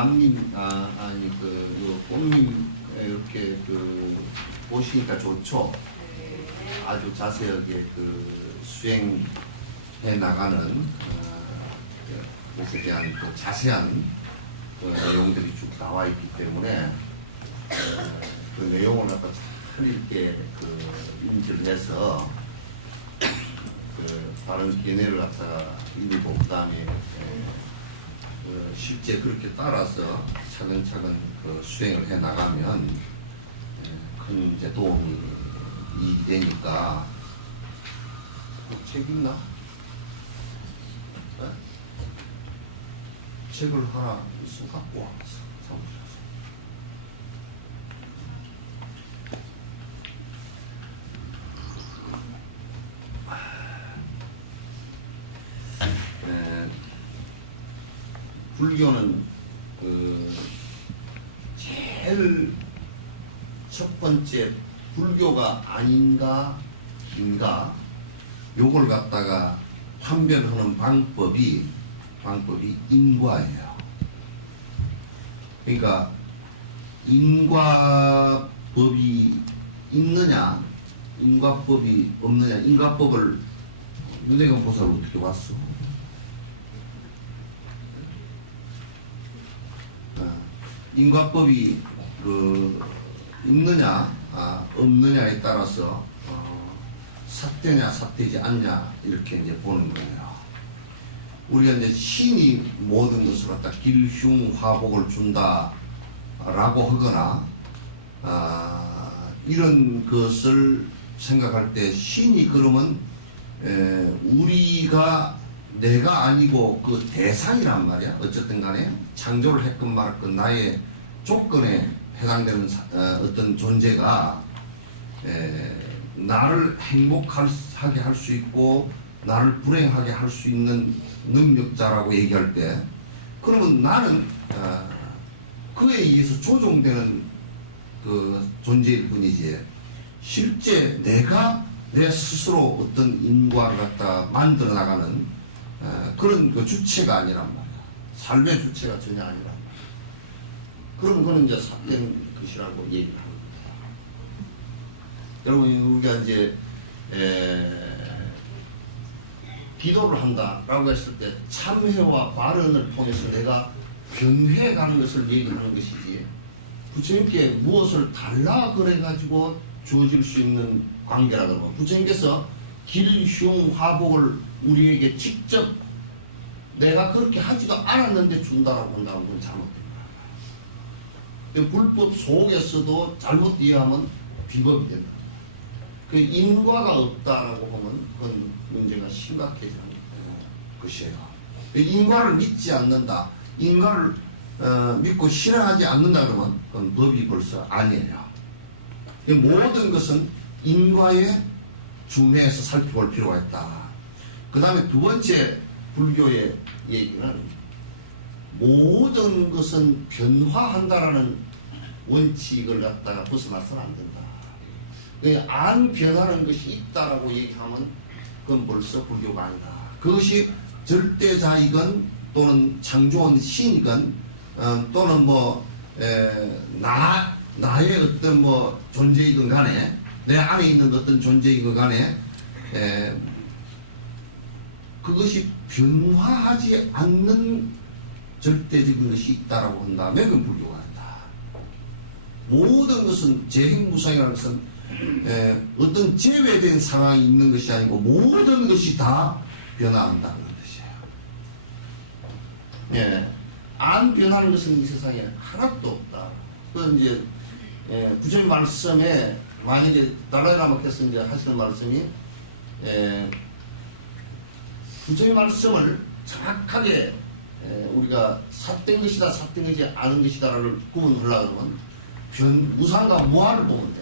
남님, 아니, 이거 꽃님, 이렇게, 보시니까 좋죠? 아주 자세하게 수행해 나가는, 것에 대한 자세한 내용들이 쭉 나와 있기 때문에, 그 내용을 갖다 잘 이렇게 인지를 해서, 바른 견해를 갖다가 읽고, 그 다음에, 실제 그렇게 따라서 차근차근 수행을 해 나가면 큰 이제 도움이 되니까. 책 있나? 네? 책을 하나 있어 갖고 왔어. 사무실에서. 불교는 제일 첫 번째 불교가 아닌가 긴가 요걸 갖다가 판별하는 방법이 인과예요. 그러니까 인과법이 있느냐 인과법이 없느냐. 인과법을 윤회경 보살은 어떻게 봤어? 인과법이 있느냐 없느냐에 따라서 삿되냐 삿되지 않냐 이렇게 이제 보는 거예요. 우리가 이제 신이 모든 것을 갖다 길흉화복을 준다라고 하거나 이런 것을 생각할 때 신이 그러면 우리가 내가 아니고 그 대상이란 말이야. 어쨌든 간에 창조를 했건 말건 나의 조건에 해당되는 어떤 존재가 나를 행복하게 할 수 있고 나를 불행하게 할 수 있는 능력자라고 얘기할 때 그러면 나는 그에 의해서 조종되는 그 존재일 뿐이지 실제 내가 내 스스로 어떤 인과를 갖다 만들어 나가는 그런 그 주체가 아니란 말이야. 삶의 주체가 전혀 아니란 말이야. 그럼 그건 이제 삿된 것이라고 얘기를 합니다. 여러분, 우리가 이제, 기도를 한다라고 했을 때 참회와 발언을 통해서 내가 변해가는 것을 얘기하는 것이지, 부처님께 무엇을 달라 그래가지고 주어질 수 있는 관계라 그러면, 부처님께서 길흉화복을 우리에게 직접 내가 그렇게 하지도 않았는데 준다라고 한다는 건 잘못된 거야. 불법 속에서도 잘못 이해하면 비법이 된다. 그 인과가 없다라고 하면 그건 문제가 심각해지는 것이에요. 인과를 믿지 않는다, 인과를 믿고 실행하지 않는다 그러면 그건 법이 벌써 아니에요. 모든 것은 인과에 중매해서 살펴볼 필요가 있다. 그 다음에 두 번째 불교의 얘기는 모든 것은 변화한다라는 원칙을 갖다가 벗어나서는 안 된다. 안 변하는 것이 있다라고 얘기하면 그건 벌써 불교가 아니다. 그것이 절대자이건 또는 창조한 신이건 또는 나의 어떤 존재이건 간에 내 안에 있는 어떤 존재이건 간에 그것이 변화하지 않는 절대적인 것이 있다라고 한다면 그건 불교가 아니다. 모든 것은 재행무상이라는 것은 어떤 제외된 상황이 있는 것이 아니고 모든 것이 다 변화한다는 것이에요. 안 변하는 것은 이 세상에 하나도 없다. 그건 이제 부처님 말씀에 만약에 달라이라마께서 이제 하시는 말씀이 부처님 말씀을 정확하게 우리가 삿된 것이다, 삿된 것이 아닌 것이다를 구분하려고 하면 무상과 무한을 보면 돼.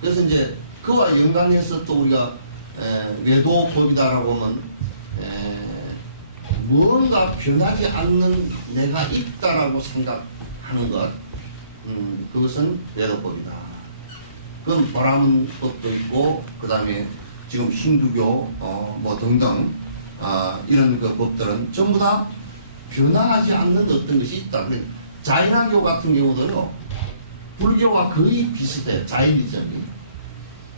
그래서 이제 그와 연관해서 또 우리가 외도법이다라고 하면 무언가 변하지 않는 내가 있다라고 생각하는 것, 그것은 외도법이다. 그건 바라문법도 있고, 그 다음에 지금 힌두교 등등 이런 그 법들은 전부 다 변화하지 않는 어떤 것이 있다. 그래 자인학교 같은 경우도요, 불교와 거의 비슷해. 자이니즘이.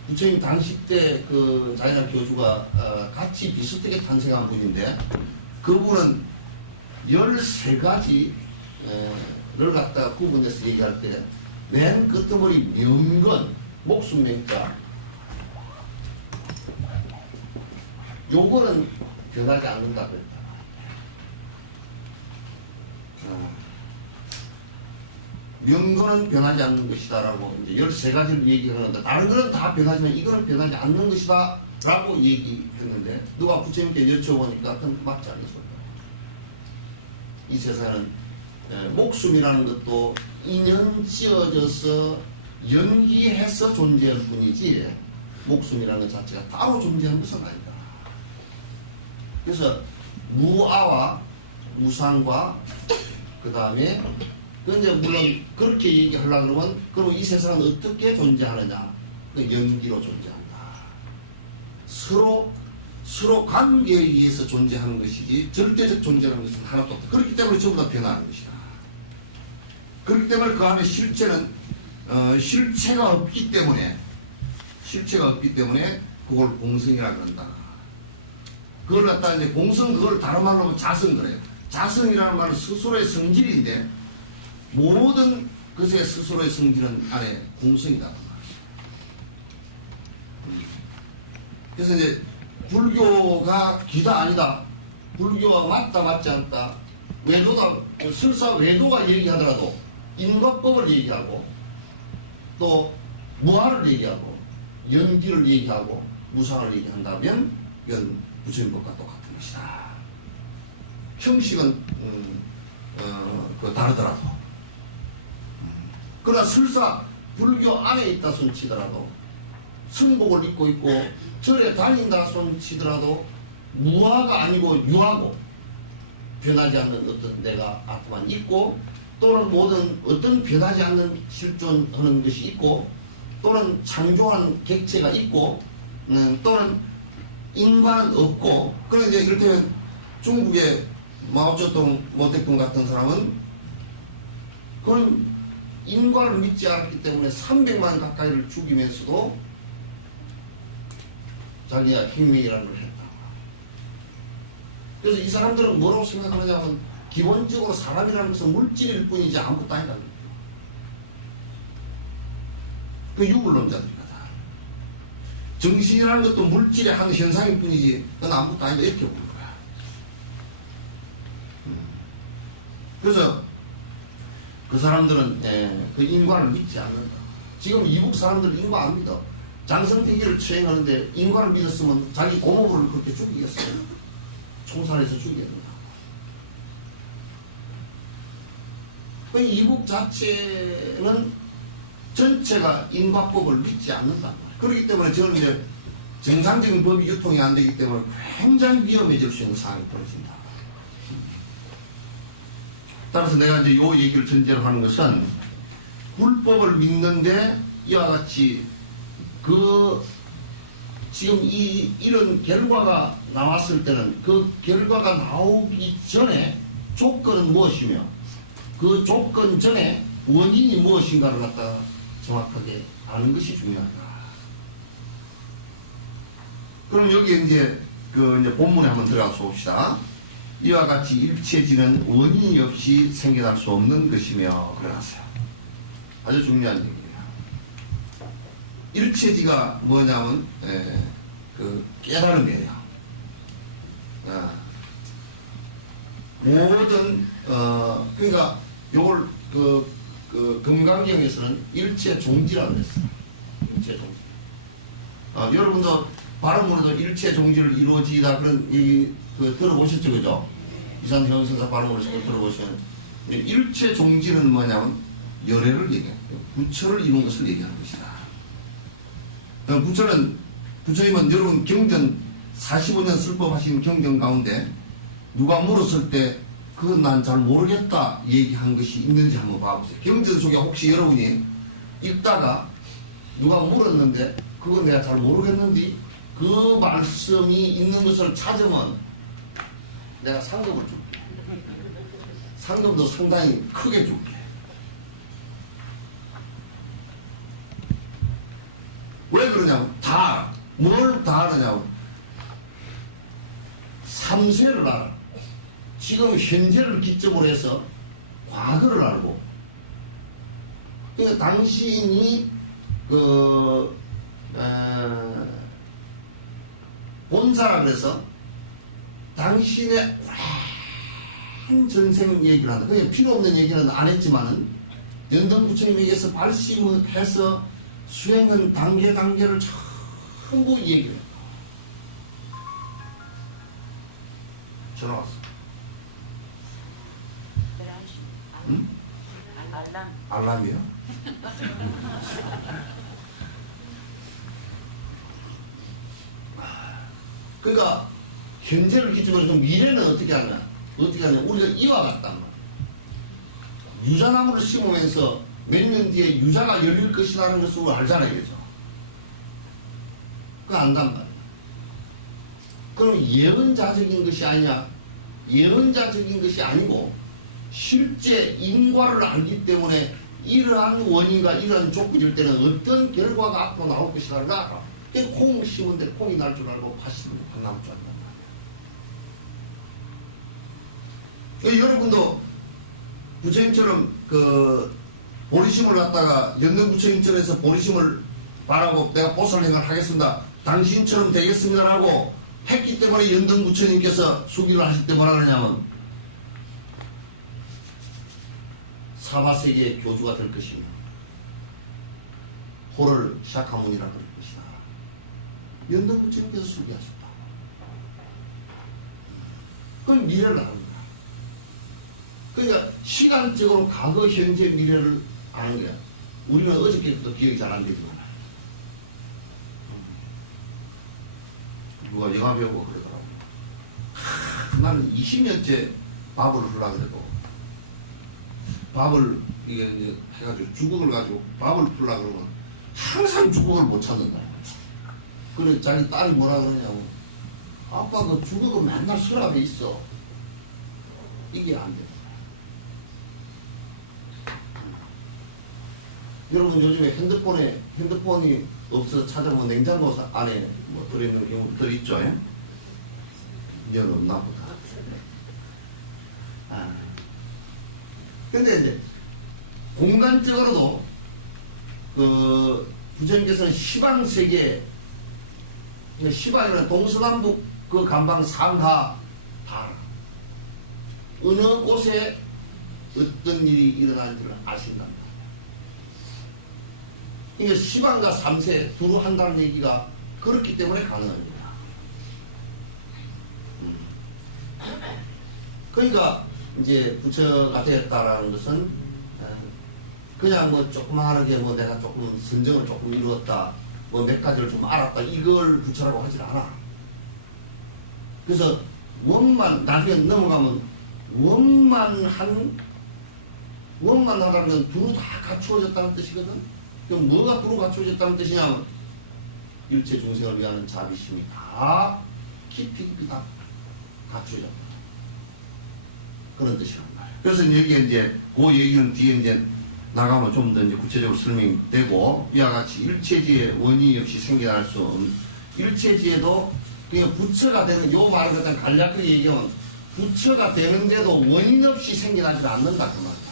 부처님 당시 때 그 자인학 교주가 같이 비슷하게 탄생한 분인데, 그분은 13가지를 갖다가 구분해서 얘기할 때, 맨 끝머리 명건, 목숨 맹자, 요거는 변하지 않는다고 했다. 명건은 변하지 않는 것이다라고 이제 13가지를 얘기하는데, 다른 거는 다 변하지만 이거는 변하지 않는 것이다 라고 얘기했는데, 누가 부처님께 여쭤보니까 그건 맞지 않는 소리다. 이 세상은 목숨이라는 것도 인연 씌어져서 연기해서 존재할 뿐이지, 목숨이라는 것 자체가 따로 존재하는 것은 아니다. 그래서 무아와 무상과 그 다음에 근데 물론 그렇게 얘기하려고 그러면, 그럼 이 세상은 어떻게 존재하느냐? 그 연기로 존재한다. 서로 관계에 의해서 존재하는 것이지 절대적 존재하는 것은 하나도 없다. 그렇기 때문에 전부 다 변화하는 것이다. 그렇기 때문에 그 안에 실체는 실체가 없기 때문에 그걸 공성이라고 한다. 그걸 갖다 이제 공성, 그걸 다른 말로 하면 자성 그래요. 자성이라는 말은 스스로의 성질인데, 모든 것의 스스로의 성질은 안에 공성이다. 그래서 이제 불교가 기다 아니다, 불교가 맞다 맞지 않다, 외도다, 설사 외도가 얘기하더라도 인과법을 얘기하고 또 무아를 얘기하고 연기를 얘기하고 무상을 얘기한다면 이건 부처님법과 똑같은 것이다. 형식은 다르더라도, 그러나 설사 불교 안에 있다 손치더라도, 선복을 입고 있고 절에 다닌다 손치더라도 무아가 아니고 유하고, 변하지 않는 어떤 내가 아트만 있고, 또는 모든 어떤 변하지 않는 실존하는 것이 있고, 또는 창조한 객체가 있고, 또는 인과는 없고. 그런데 이제 이를테면 중국의 마오쩌둥, 모택동 같은 사람은 그건 인과를 믿지 않았기 때문에 300만 가까이를 죽이면서도 자기가 혁명이라는 걸 했다. 그래서 이 사람들은 뭐라고 생각하느냐면, 기본적으로 사람이라는 것은 물질일 뿐이지 아무것도 아니라는 거예요. 그 유불론자들이다. 정신이라는 것도 물질의 한 현상일 뿐이지 그건 아무것도 아니다, 이렇게 보는 거야. 그래서 그 사람들은 그 인과를 믿지 않는다. 지금 이북 사람들은 인과 안 믿어. 장성택일을 추행하는데 인과를 믿었으면 자기 고모부를 그렇게 죽이겠어요. 총살해서 죽이겠다. 그 이북 자체는 전체가 인과법을 믿지 않는다. 그렇기 때문에 저는 이제 정상적인 법이 유통이 안 되기 때문에 굉장히 위험해질 수 있는 상황이 벌어진다. 따라서 내가 이제 요 얘기를 전제로 하는 것은, 불법을 믿는데 이와 같이 지금 이런 결과가 나왔을 때는 그 결과가 나오기 전에 조건은 무엇이며, 그 조건 전에 원인이 무엇인가를 갖다가 정확하게 아는 것이 중요하다. 그럼 여기 이제 이제 본문에 한번 들어가서 봅시다. 이와 같이 일체지는 원인이 없이 생겨날 수 없는 것이며, 그러세요. 아주 중요한 얘기예요. 일체지가 뭐냐면 그 깨달음이에요. 모든 그러니까 요걸 그 금강경에서는 일체 종지라고 했어요. 일체 종지. 여러분도 발음으로도 일체 종지를 이루어지다 그런 얘기 들어보셨죠, 그죠? 이산 형선사 발음으로서 들어보시면, 일체 종지는 뭐냐면 열애를 얘기해요. 부처를 이룬 것을 얘기하는 것이다. 부처님은 여러분 경전 45년 설법하신 경전 가운데 누가 물었을 때 그건 난 잘 모르겠다 얘기한 것이 있는지 한번 봐보세요. 경전 속에 혹시 여러분이 읽다가 누가 물었는데 그건 내가 잘 모르겠는데 그 말씀이 있는 것을 찾으면 내가 상급을 줄게. 상금도 상당히 크게 줄게. 왜 그러냐면 뭘 다 하느냐고. 3세를 알아. 지금 현재를 기점으로 해서 과거를 알고. 그러니까 당신이 본사라 그래서 당신의 오랜 전생 얘기를 한다. 그냥 필요 없는 얘기는 안 했지만은 연등부처님에게서 발심해서 수행한 단계를 전부 얘기를 했다. 전화 왔어. 응? 알람이요? 그러니까 현재를 기준으로 해서 미래는 어떻게 하냐? 우리가 이와 같단 말이야. 유자나무를 심으면서 몇 년 뒤에 유자가 열릴 것이라는 것을 알잖아요, 그죠? 그거 안단 말이야. 그럼 예언자적인 것이 아니냐? 예언자적인 것이 아니고 실제 인과를 알기 때문에 이러한 원인과 이러한 조건일 때는 어떤 결과가 앞으로 나올 것이라는 걸 알아. 콩 심은 데 콩이 날 줄 알고 팥 심은 데 팥 나올 줄 안단 말이야. 여러분도 부처님처럼 보리심을 갖다가 연등부처님처럼해서 보리심을 바라고 내가 보살행을 하겠습니다. 당신처럼 되겠습니다라고 했기 때문에 연등부처님께서 수기를 하실 때 뭐라 그러냐면 사바세계의 교주가 될 것이며 호를 샤카문이라 그럴 것이다. 연등부처님께서 수기하셨다. 그건 미래를 아는 거야. 그러니까 시간적으로 과거, 현재, 미래를 아는 거야. 우리는 어저께부터 기억이 잘 안 되지만 누가 영화 배우고 그러더라고. 나는 20년째 밥을 하려고 그래도 밥을 이게 이제 해가지고 주걱을 가지고 밥을 풀려고 그러면 항상 주걱을 못 찾는다. 그래 자기 딸이 뭐라 그러냐고. 아빠 그 주걱은 맨날 서랍에 있어. 이게 안 돼. 여러분 요즘에 핸드폰이 없어서 찾아보면 냉장고 안에 뭐 들어있는 경우도 들어있죠? 예? 이제는 없나 보다. 근데 이제 공간적으로도 부처님께서는 시방세계, 시방이라는 동서남북 그 간방 삼가 다 어느 곳에 어떤 일이 일어나는지를 아신답니다. 그러니까 시방과 삼세 두루 한다는 얘기가 그렇기 때문에 가능합니다. 그러니까 이제 부처가 되었다라는 것은 그냥 뭐 조그마하게 뭐 내가 조금 선정을 조금 이루었다, 뭐 몇 가지를 좀 알았다 이걸 부처라고 하질 않아. 그래서 원만 나중에 넘어가면 원만하다는 건 두루 다 갖추어졌다는 뜻이거든. 그럼 뭐가 두루 갖추어졌다는 뜻이냐면 일체 중생을 위하는 자비심이 다 깊이 다 갖추어졌다. 그런 뜻이란 말이에요. 그래서 여기에 이제 그 얘기는 뒤에 이제 나가면 좀 더 이제 구체적으로 설명되고 이와 같이 일체지에 원인이 없이 생겨날 수 없는 일체지에도 그냥 부처가 되는 요 말을 갖다 간략하게 얘기하면 부처가 되는데도 원인 없이 생겨나지 않는다 그 말이야.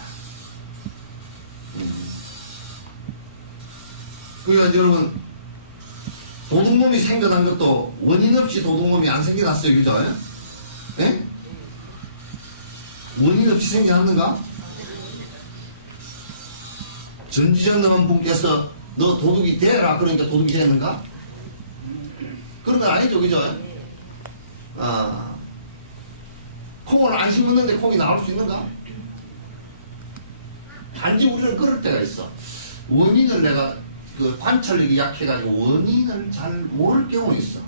그러니까 여러분 도둑놈이 생겨난 것도 원인 없이 도둑놈이 안 생겨났어요, 그죠? 예? 원인 없이 생겨났는가? 전지전능한 분께서 너 도둑이 되라 그러니까 도둑이 됐는가? 그런 건 아니죠, 그죠? 콩을 안 심었는데 콩이 나올 수 있는가? 단지 우리는 그럴 때가 있어. 원인을 내가 그 관찰력이 약해가지고 원인을 잘 모를 경우가 있어.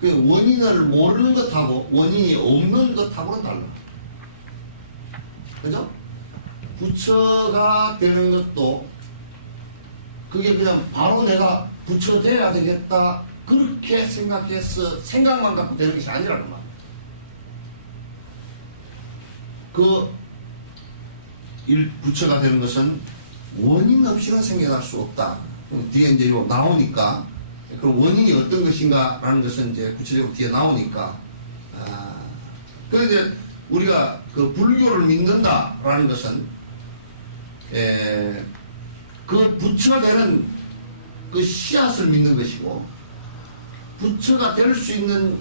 그 원인을 모르는 것하고 원인이 없는 것하고는 달라. 그죠? 부처가 되는 것도 그게 그냥 바로 내가 부처 돼야 되겠다 그렇게 생각해서 생각만 갖고 되는 것이 아니라는 말이야. 그 부처가 되는 것은 원인 없이는 생겨날 수 없다. 뒤에 이제 이거 나오니까 그 원인이 어떤 것인가라는 것은 이제 구체적으로 뒤에 나오니까 그런데 우리가 그 불교를 믿는다라는 것은 그 부처가 되는 그 씨앗을 믿는 것이고 부처가 될 수 있는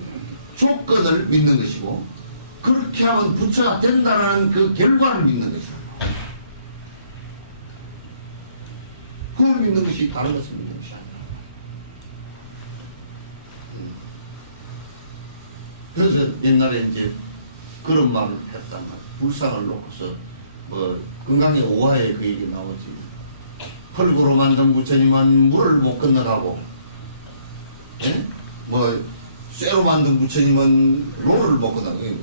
조건을 믿는 것이고 그렇게 하면 부처가 된다는 그 결과를 믿는 것이고 그걸 믿는 것이 다른 것을 믿는 것이 아니라. 그래서 옛날에 이제 그런 말을 했단 말이야. 불상을 놓고서 뭐 건강의 오화에 그 얘기 나오지. 펄구로 만든 부처님은 물을 못 건너가고, 예? 뭐 쇠로 만든 부처님은 로를 못 건너가고,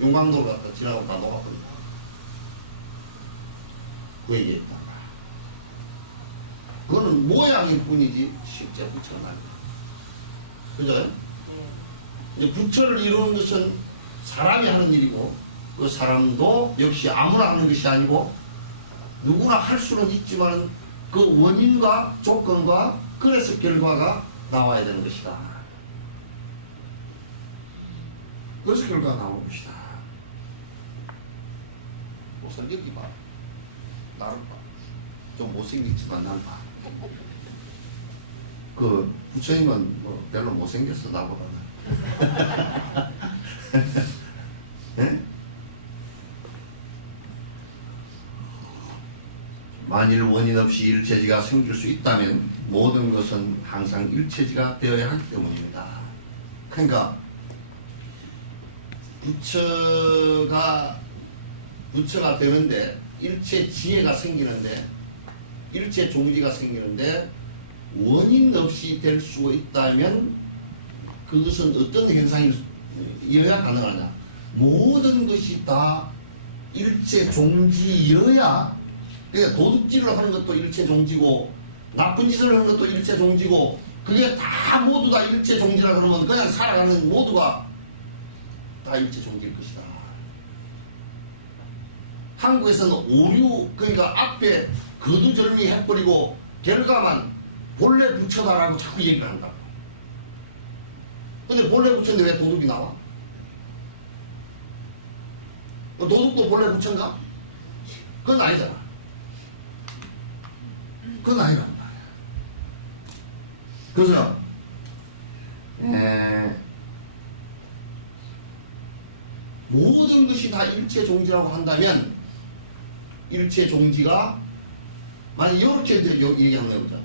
용광도를 갖다 지나고 다 녹았거든. 그 얘기했다. 그거는 모양일 뿐이지 실제 부처는 아니다. 그죠? 이제 부처를 이루는 것은 사람이 하는 일이고 그 사람도 역시 아무나 하는 것이 아니고 누구나 할 수는 있지만 그 원인과 조건과 그래서 결과가 나와야 되는 것이다. 그래서 결과가 나오는 것이다. 우선 여기 봐. 나를 봐. 좀 못생겼지만 난 봐. 그 부처님은 뭐 별로 못생겼어 나보다는. 네? 만일 원인 없이 일체지가 생길 수 있다면 모든 것은 항상 일체지가 되어야 하기 때문입니다. 그러니까 부처가 되는데 일체 지혜가 생기는데 일체 종지가 생기는데 원인 없이 될 수 있다면 그것은 어떤 현상이어야 가능하냐. 모든 것이 다 일체 종지여야, 그러니까 도둑질을 하는 것도 일체 종지고 나쁜 짓을 하는 것도 일체 종지고 그게 다 모두 다 일체 종지라 그러면 그냥 살아가는 모두가 다 일체 종지일 것이다. 한국에서는 오류, 그러니까 앞에 거두절미 해버리고 결과만 본래 부처다라고 자꾸 얘기를 한다. 근데 본래 부처인데 왜 도둑이 나와? 도둑도 본래 부처인가? 그건 아니잖아. 그건 아니란 말이야. 그래서 모든 것이 다 일체 종지라고 한다면 일체 종지가 만약 이렇게 얘기 한번 해보자.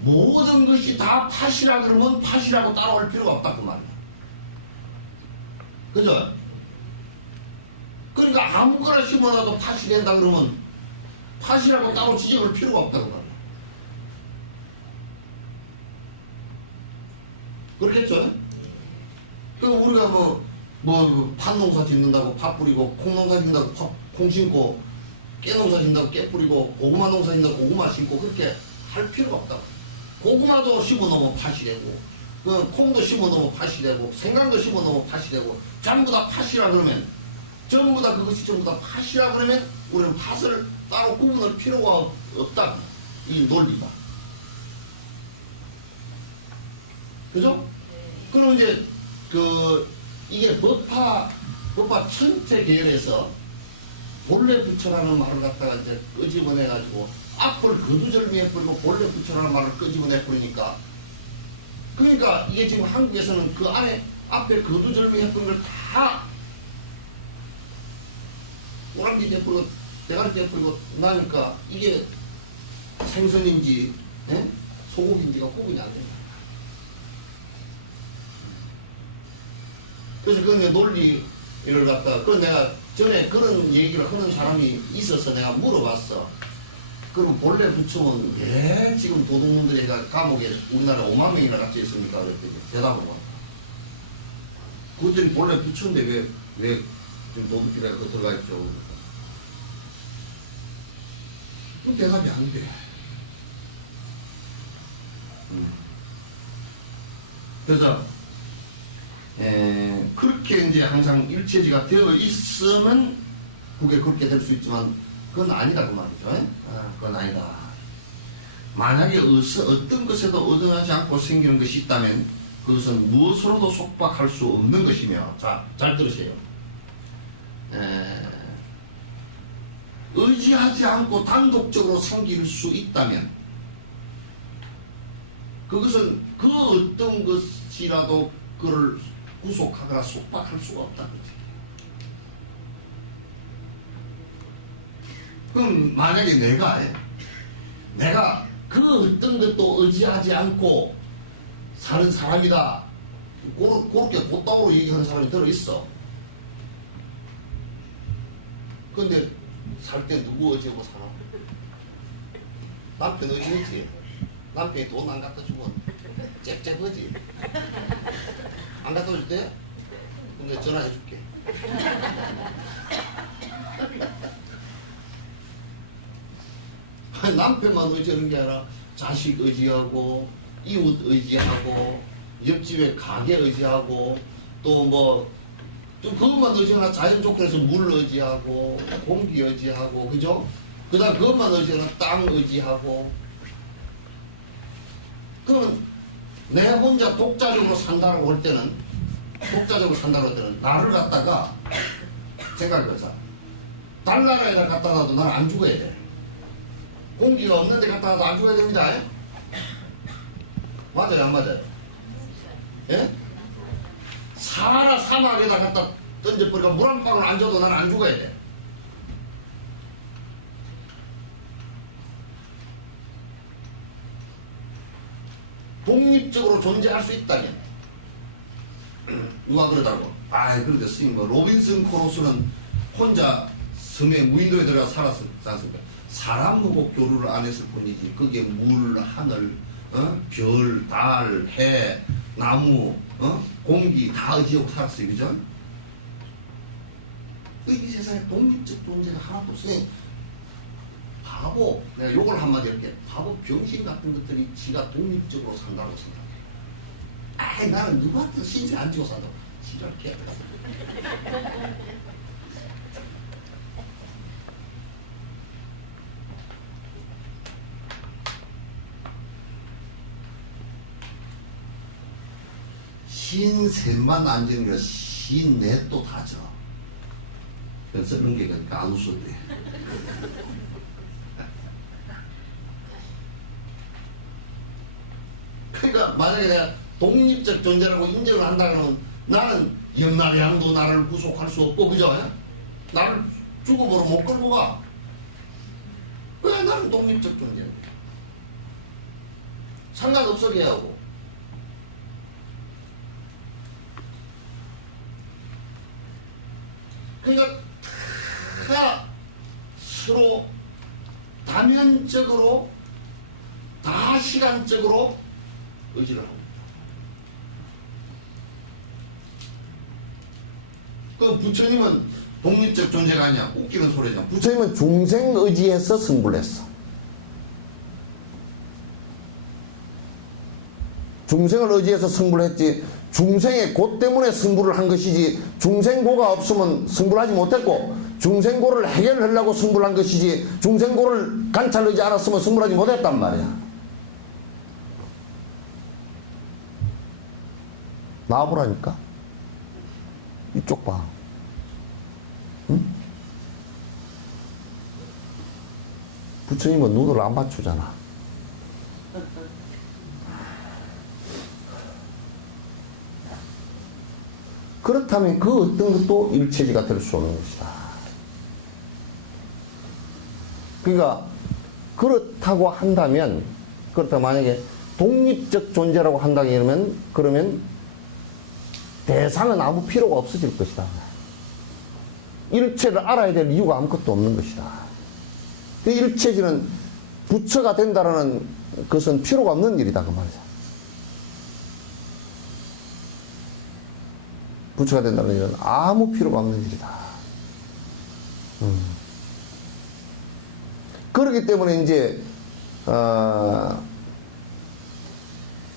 모든 것이 다 팥이라 그러면 팥이라고 따라올 필요가 없다 그 말이야. 그죠? 그러니까 아무거나 심어놔도 팥이 된다 그러면 팥이라고 따로 지적할 필요가 없다 그 말이야. 그렇겠죠? 그러니까 우리가 팥 농사 짓는다고 팥 뿌리고 콩 농사 짓는다고 콩 심고 깨 농사 짓는다고 깨 뿌리고 고구마 농사 짓는다고 고구마 심고 그렇게 할 필요가 없다. 고구마도 심어놓으면 팥이 되고 콩도 심어놓으면 팥이 되고 생강도 심어놓으면 팥이 되고 전부 다 팥이라 그러면 전부 다 그것이 전부 다 팥이라 그러면 우리는 팥을 따로 구분할 필요가 없다. 이 논리가. 그죠? 그럼 이제 이게 법화 천체 계열에서 본래 부처라는 말을 갖다가 이제 끄집어내가지고 앞을 거두절미해버리고 본래 부처라는 말을 끄집어내버리니까 그러니까 이게 지금 한국에서는 그 안에 앞에 거두절미해버린 걸 다 오랑지 떼버리고 대가리 떼버리고 나니까 이게 생선인지 소고기인지가 구분이 안 된다. 그래서 그 논리를 갖다가 내가 전에 그런 얘기를 하는 사람이 있어서 내가 물어봤어. 그럼 본래 부처는 왜 지금 도둑놈들이 감옥에 우리나라 5만 명이나 갇혀 있습니까? 그랬더니 대답을 와. 그들이 본래 부처인데 왜 지금 도둑질에 들어가 있죠? 그럼 대답이 안 돼. 그래서 그렇게 이제 항상 일체지가 되어 있으면 그게 그렇게 될 수 있지만 그건 아니다 그 말이죠. 그건 아니다. 만약에 어떤 것에도 의존하지 않고 생기는 것이 있다면 그것은 무엇으로도 속박할 수 없는 것이며, 자, 잘 들으세요. 의지하지 않고 단독적으로 생길 수 있다면 그것은 그 어떤 것이라도 그를 구속하거나 속박할 수가 없다는 거지. 그럼 만약에 내가 그 어떤 것도 의지하지 않고 사는 사람이다, 그렇게 곧다으로 얘기하는 사람이 들어있어. 근데 살 때 누구 의지하고 사나? 남편 의지했지. 남편이 돈 안 갖다 주면 잽잽하지. 안 갖다 줄 때? 근데 전화해 줄게. 남편만 의지하는 게 아니라 자식 의지하고 이웃 의지하고 옆집에 가게 의지하고 또 뭐 좀 그것만 의지하나 자연 조건에서 물 의지하고 공기 의지하고 그죠? 그 다음 그것만 의지하나 땅 의지하고. 그러면 내 혼자 독자적으로 산다고 할 때는 나를 갖다가 생각해보자. 다른 나라에다 갖다 놔도 나는 안 죽어야 돼. 공기가 없는 데 갖다 놔도 안 죽어야 됩니다. 맞아요, 안 맞아요? 예? 사하라 사막에다 갖다 던져버리고 물 한 방울 안 줘도 나는 안 죽어야 돼. 독립적으로 존재할 수 있다면 누가 그러더라고. 그런데 스님 로빈슨 크루소는 혼자 섬에 무인도에 들어가 살았지 않습니까? 사람하고 교류를 안 했을 뿐이지 거기에 물, 하늘, 별, 달, 해, 나무, 공기 다 의지하고 살았어요. 그죠? 이 세상에 독립적 존재가 하나도 없어요. 바보, 내가 욕을 한마디 할게. 바보 병신 같은 것들이 지가 독립적으로 산다고 생각해. 나는 누구한테 신세 안 지고 산다고. 지랄 개야. 신셋만 안 지는 거라 신넷도 다 져. 그래서 쓰는 게 그러니까 안 웃었대. 그러니까 만약에 내가 독립적 존재라고 인정을 한다 그러면 나는 염라량도 나를 구속할 수 없고 그죠? 나를 죽음으로 못 끌고 가. 왜 나는 독립적 존재야? 상관없어게 하고. 그러니까 다 서로 다면적으로 다시간적으로 의지를 합니다. 그 부처님은 독립적 존재가 아니야. 웃기는 소리죠. 부처님은 중생 의지에서 승부를 했어. 중생을 의지해서 승부를 했지 중생의 고 때문에 승부를 한 것이지 중생고가 없으면 승부를 하지 못했고 중생고를 해결하려고 승부를 한 것이지 중생고를 관찰하지 않았으면 승부를 하지 못했단 말이야. 나와보라니까. 이쪽 봐. 응? 부처님은 눈을 안 맞추잖아. 그렇다면 그 어떤 것도 일체지가 될 수 없는 것이다. 그러니까 그렇다고 한다면 만약에 독립적 존재라고 한다 그러면 대상은 아무 필요가 없어질 것이다. 일체를 알아야 될 이유가 아무것도 없는 것이다. 그 일체지는 부처가 된다라는 것은 필요가 없는 일이다 그 말이죠. 부처가 된다는 일은 아무 필요가 없는 일이다. 그렇기 때문에 이제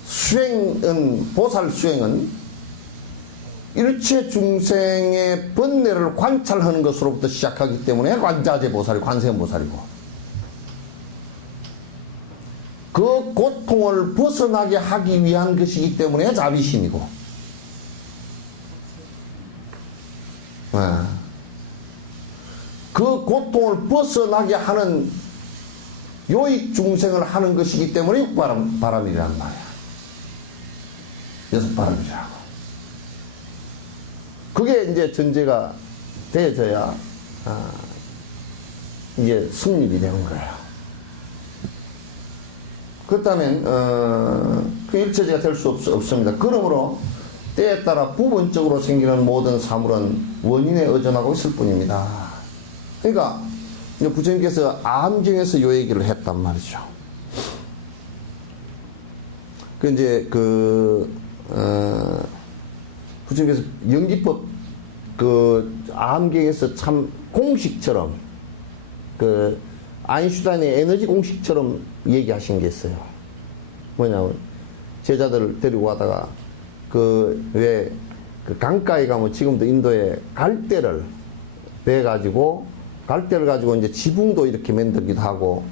수행은 보살 수행은 일체 중생의 번뇌를 관찰하는 것으로부터 시작하기 때문에 관자재 보살이 관세음보살이고, 그 고통을 벗어나게 하기 위한 것이기 때문에 자비심이고, 그 고통을 벗어나게 하는 요익 중생을 하는 것이기 때문에 육바람이란 말이야. 여섯 바람이라고. 그게 이제 전제가 되어져야 이게 성립이 되는 거예요. 그렇다면 그 일체제가 될 수 없습니다. 그러므로 때에 따라 부분적으로 생기는 모든 사물은 원인에 의존하고 있을 뿐입니다. 그러니까 부처님께서 암경에서 요 얘기를 했단 말이죠. 그 이제 부처님께서 연기법 암경에서 참 공식처럼 아인슈타인의 에너지 공식처럼 얘기하신 게 있어요. 뭐냐면 제자들을 데리고 가다가 왜 강가에 가면 지금도 인도에 갈대를 베가지고 갈대를 가지고 이제 지붕도 이렇게 만들기도 하고,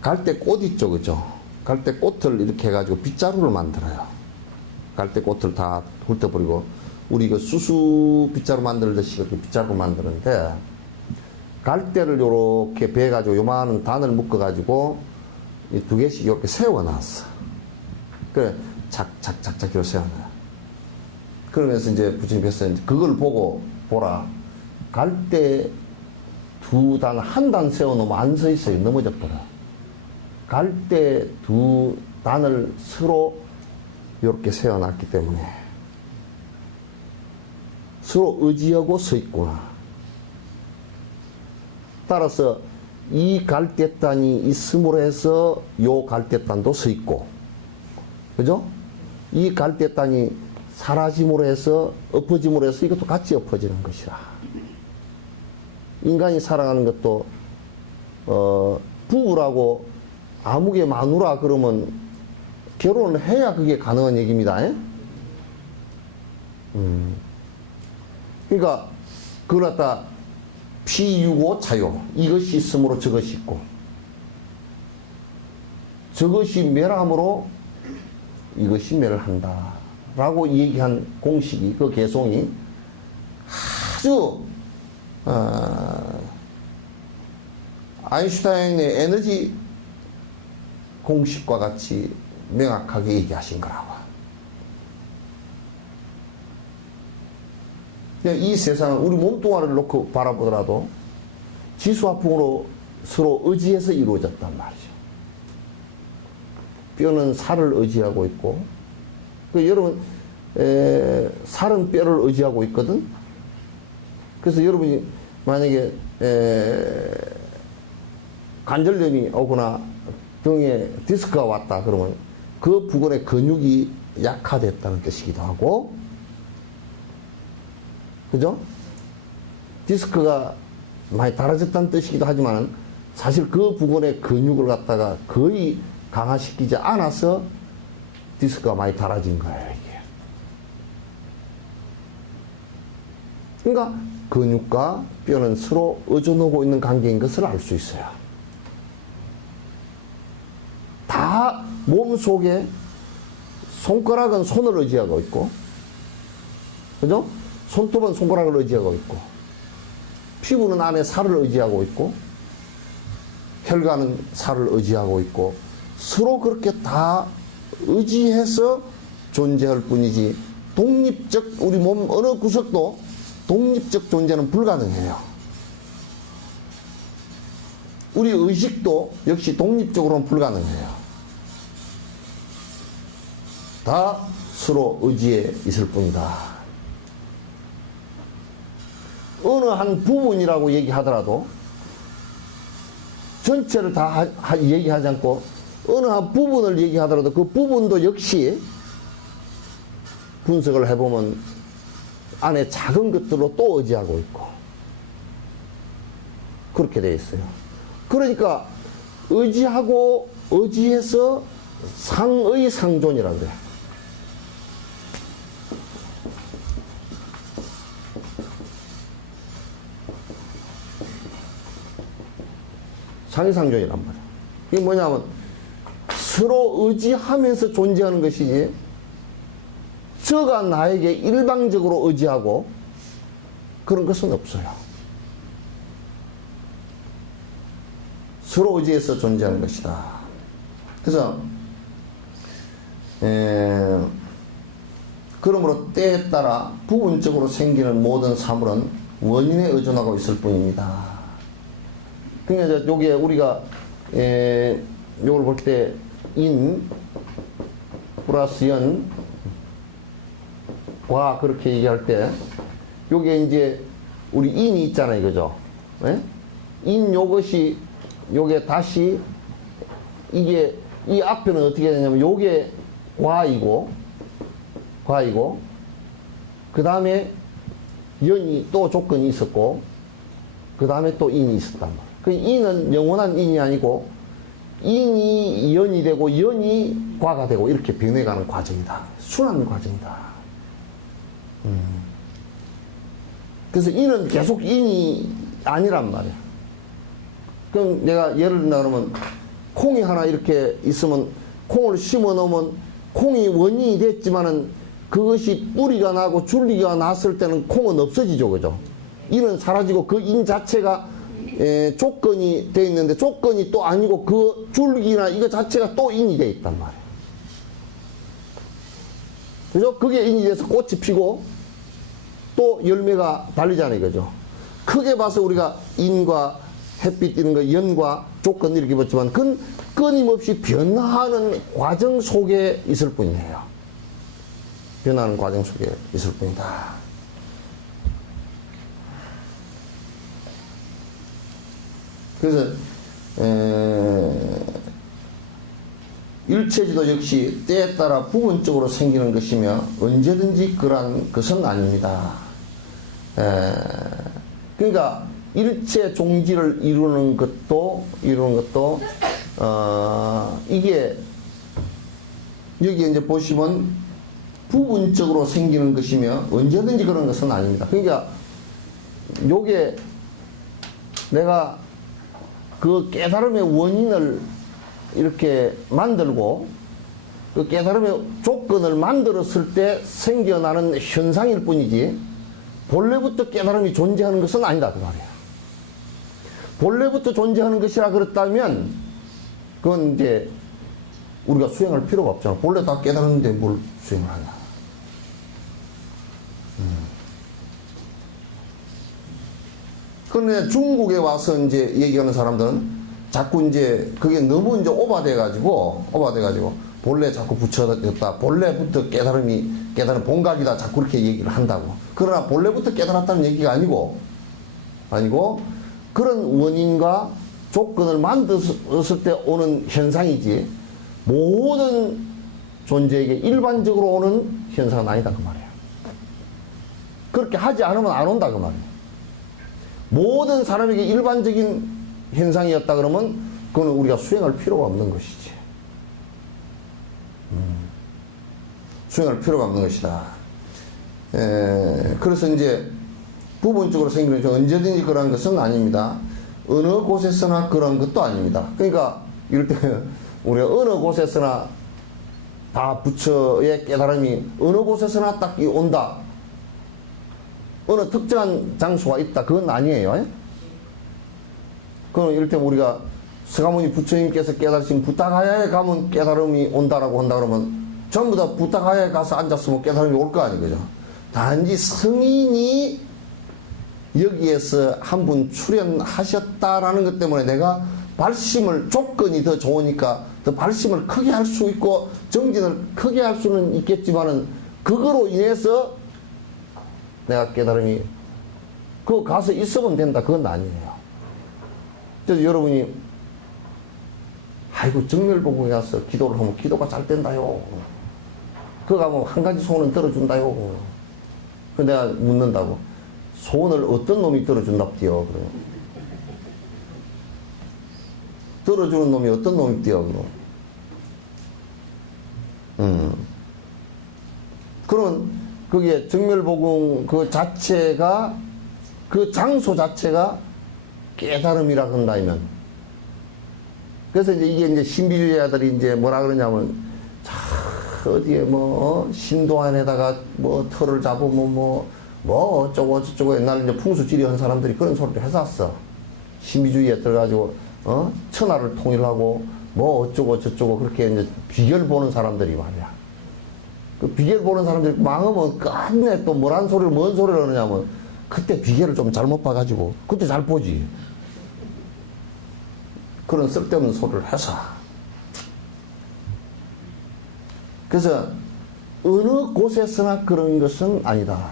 갈대꽃 있죠, 그죠? 갈대꽃을 이렇게 해가지고 빗자루를 만들어요. 갈대꽃을 다 훑어버리고, 우리 수수 빗자루 만들듯이 그렇게 빗자루 만드는데, 갈대를 요렇게 베가지고 요만한 단을 묶어가지고 이 두 개씩 이렇게 세워놨어. 그래, 착착착착 이렇게 세워놔요. 그러면서 이제 부처님께서 그걸 보고 보라. 갈대 두 단, 한 단 세워놓으면 안 서 있어요. 넘어져 버려. 갈대 두 단을 서로 이렇게 세워놨기 때문에 서로 의지하고 서 있구나. 따라서 이 갈대단이 있음으로 해서 요 갈대단도 서 있고, 그죠? 이 갈대단이 사라짐으로 해서, 엎어짐으로 해서 이것도 같이 엎어지는 것이라. 인간이 살아가는 것도 부부라고 아무개 마누라 그러면 결혼을 해야 그게 가능한 얘기입니다. 그러니까 그걸 갖다 피유고 차요. 이것이 있으므로 저것이 있고, 저것이 멸함으로 이것이 멸한다 라고 얘기한 공식이, 그 개송이 아주 아인슈타인의 에너지 공식과 같이 명확하게 얘기하신 거라고. 이 세상은 우리 몸뚱아리를 놓고 바라보더라도 지수화풍으로 서로 의지해서 이루어졌단 말이죠. 뼈는 살을 의지하고 있고, 여러분 살은 뼈를 의지하고 있거든. 그래서 여러분이 만약에 관절염이 오거나 등에 디스크가 왔다 그러면 그 부근의 근육이 약화됐다는 뜻이기도 하고, 그죠? 디스크가 많이 달아졌다는 뜻이기도 하지만 사실 그 부근의 근육을 갖다가 거의 강화시키지 않아서 디스크가 많이 달아진 거예요, 이게. 그러니까 근육과 뼈는 서로 의존하고 있는 관계인 것을 알 수 있어요. 다 몸 속에 손가락은 손을 의지하고 있고, 그죠? 손톱은 손가락을 의지하고 있고, 피부는 안에 살을 의지하고 있고, 혈관은 살을 의지하고 있고, 서로 그렇게 다 의지해서 존재할 뿐이지, 독립적, 우리 몸 어느 구석도 독립적 존재는 불가능해요. 우리 의식도 역시 독립적으로는 불가능해요. 다 서로 의지에 있을 뿐이다. 어느 한 부분이라고 얘기하더라도 전체를 다 얘기하지 않고 어느 한 부분을 얘기하더라도 그 부분도 역시 분석을 해보면 안에 작은 것들로 또 의지하고 있고 그렇게 되어 있어요. 그러니까 의지하고 의지해서 상의 상존이라고 그래요. 상이상존이란 말이야. 이게 뭐냐면 서로 의지하면서 존재하는 것이지, 저가 나에게 일방적으로 의지하고 그런 것은 없어요. 서로 의지해서 존재하는 것이다. 그래서 그러므로 때에 따라 부분적으로 생기는 모든 사물은 원인에 의존하고 있을 뿐입니다. 그러니까 요게 우리가 요걸 볼 때 인 플러스 연과 그렇게 얘기할 때 요게 이제 우리 인이 있잖아요, 그죠? 예? 인 요것이 요게 다시 이게 이 앞에는 어떻게 되냐면 요게 과이고 그 다음에 연이 또 조건이 있었고 그 다음에 또 인이 있었단 말이에요. 그 인은 영원한 인이 아니고 인이 연이 되고 연이 과가 되고 이렇게 변해가는 과정이다. 순환 과정이다. 그래서 인은 계속 인이 아니란 말이야. 그럼 내가 예를 든다 그러면 콩이 하나 이렇게 있으면 콩을 심어 놓으면 콩이 원인이 됐지만은 그것이 뿌리가 나고 줄기가 났을 때는 콩은 없어지죠, 그죠? 인은 사라지고 그 인 자체가 조건이 되어 있는데 조건이 또 아니고 그 줄기나 이거 자체가 또 인이 되어 있단 말이에요. 그죠? 그게 인이 돼서 꽃이 피고 또 열매가 달리잖아요, 그죠? 크게 봐서 우리가 인과 햇빛 이런 거 연과 조건 이렇게 봤지만 그건 끊임없이 변화하는 과정 속에 있을 뿐이에요. 변화하는 과정 속에 있을 뿐이다. 그래서 일체지도 역시 때에 따라 부분적으로 생기는 것이며 언제든지 그러한 것은 아닙니다. 그러니까 일체 종지를 이루는 것도 이게 여기 이제 보시면 부분적으로 생기는 것이며 언제든지 그런 것은 아닙니다. 그러니까 요게 내가 그 깨달음의 원인을 이렇게 만들고 그 깨달음의 조건을 만들었을 때 생겨나는 현상일 뿐이지 본래부터 깨달음이 존재하는 것은 아니다 그 말이야. 본래부터 존재하는 것이라 그랬다면 그건 이제 우리가 수행할 필요가 없잖아. 본래 다 깨달았는데 뭘 수행을 하냐. 그런데 중국에 와서 이제 얘기하는 사람들은 자꾸 이제 그게 너무 이제 오바돼가지고 본래 자꾸 붙여졌다. 본래부터 깨달은 본각이다. 자꾸 그렇게 얘기를 한다고. 그러나 본래부터 깨달았다는 얘기가 아니고 그런 원인과 조건을 만들었을 때 오는 현상이지 모든 존재에게 일반적으로 오는 현상은 아니다 그 말이에요. 그렇게 하지 않으면 안 온다 그 말이에요. 모든 사람에게 일반적인 현상이었다 그러면 그거는 우리가 수행할 필요가 없는 것이지. 수행할 필요가 없는 것이다. 그래서 이제 부분적으로 생기는 것은 언제든지 그런 것은 아닙니다. 어느 곳에서나 그런 것도 아닙니다. 그러니까 이럴 때 우리가 어느 곳에서나 다 부처의 깨달음이 어느 곳에서나 딱 온다. 어느 특정한 장소가 있다. 그건 아니에요. 그건 이를테면 우리가 서가모니 부처님께서 깨달으신 부탁하야에 가면 깨달음이 온다라고 한다 그러면 전부 다 부탁하야에 가서 앉았으면 깨달음이 올 거 아니에요. 그죠? 단지 성인이 여기에서 한 분 출연하셨다라는 것 때문에 내가 발심을 조건이 더 좋으니까 더 발심을 크게 할 수 있고 정진을 크게 할 수는 있겠지만은 그거로 인해서 내가 깨달음이 그거 가서 있으면 된다 그건 아니에요. 그래서 여러분이 아이고 정멸보고에 가서 기도를 하면 기도가 잘 된다요. 그거 가면 한 가지 소원은 들어준다요. 그 내가 묻는다고 소원을 어떤 놈이 들어준답디요. 그래. 들어주는 놈이 어떤 놈입디요. 그러면 그게 정멸보궁 그 자체가 그 장소 자체가 깨달음이라 한다면 그래서 이제 이게 신비주의자들이 이제 뭐라 그러냐면, 자, 어디에 신도안에다가 털을 잡으면 어쩌고 저쩌고 옛날에 이제 풍수지리 한 사람들이 그런 소리를 해놨어. 신비주의에 들어가지고, 천하를 통일하고, 어쩌고 저쩌고 그렇게 이제 비결 보는 사람들이 말이야. 그 비결 보는 사람들이 망하면 끝내 또 뭔 소리를 하느냐면, 그때 비결을 좀 잘못 봐가지고, 그때 잘 보지. 그런 쓸데없는 소리를 해서. 그래서 어느 곳에서나 그런 것은 아니다.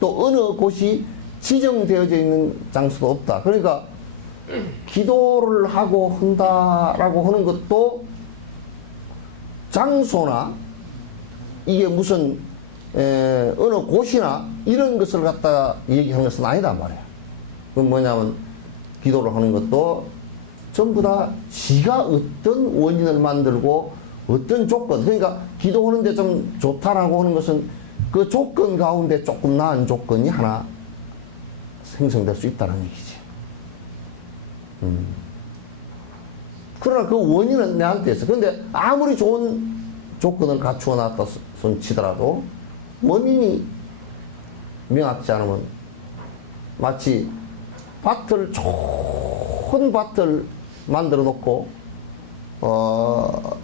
또 어느 곳이 지정되어져 있는 장소도 없다. 그러니까 기도를 하고 한다라고 하는 것도 장소나 이게 무슨 어느 곳이나 이런 것을 갖다가 얘기하는 것은 아니다 말이야. 그건 뭐냐면 기도를 하는 것도 전부 다 지가 어떤 원인을 만들고 어떤 조건, 그러니까 기도하는데 좀 좋다라고 하는 것은 그 조건 가운데 조금 나은 조건이 하나 생성될 수 있다는 얘기지. 그러나 그 원인은 내한테 있어. 그런데 아무리 좋은 조건을 갖추어 놨다 손 치더라도 원인이 명확지 않으면 마치 좋은 밭을 만들어 놓고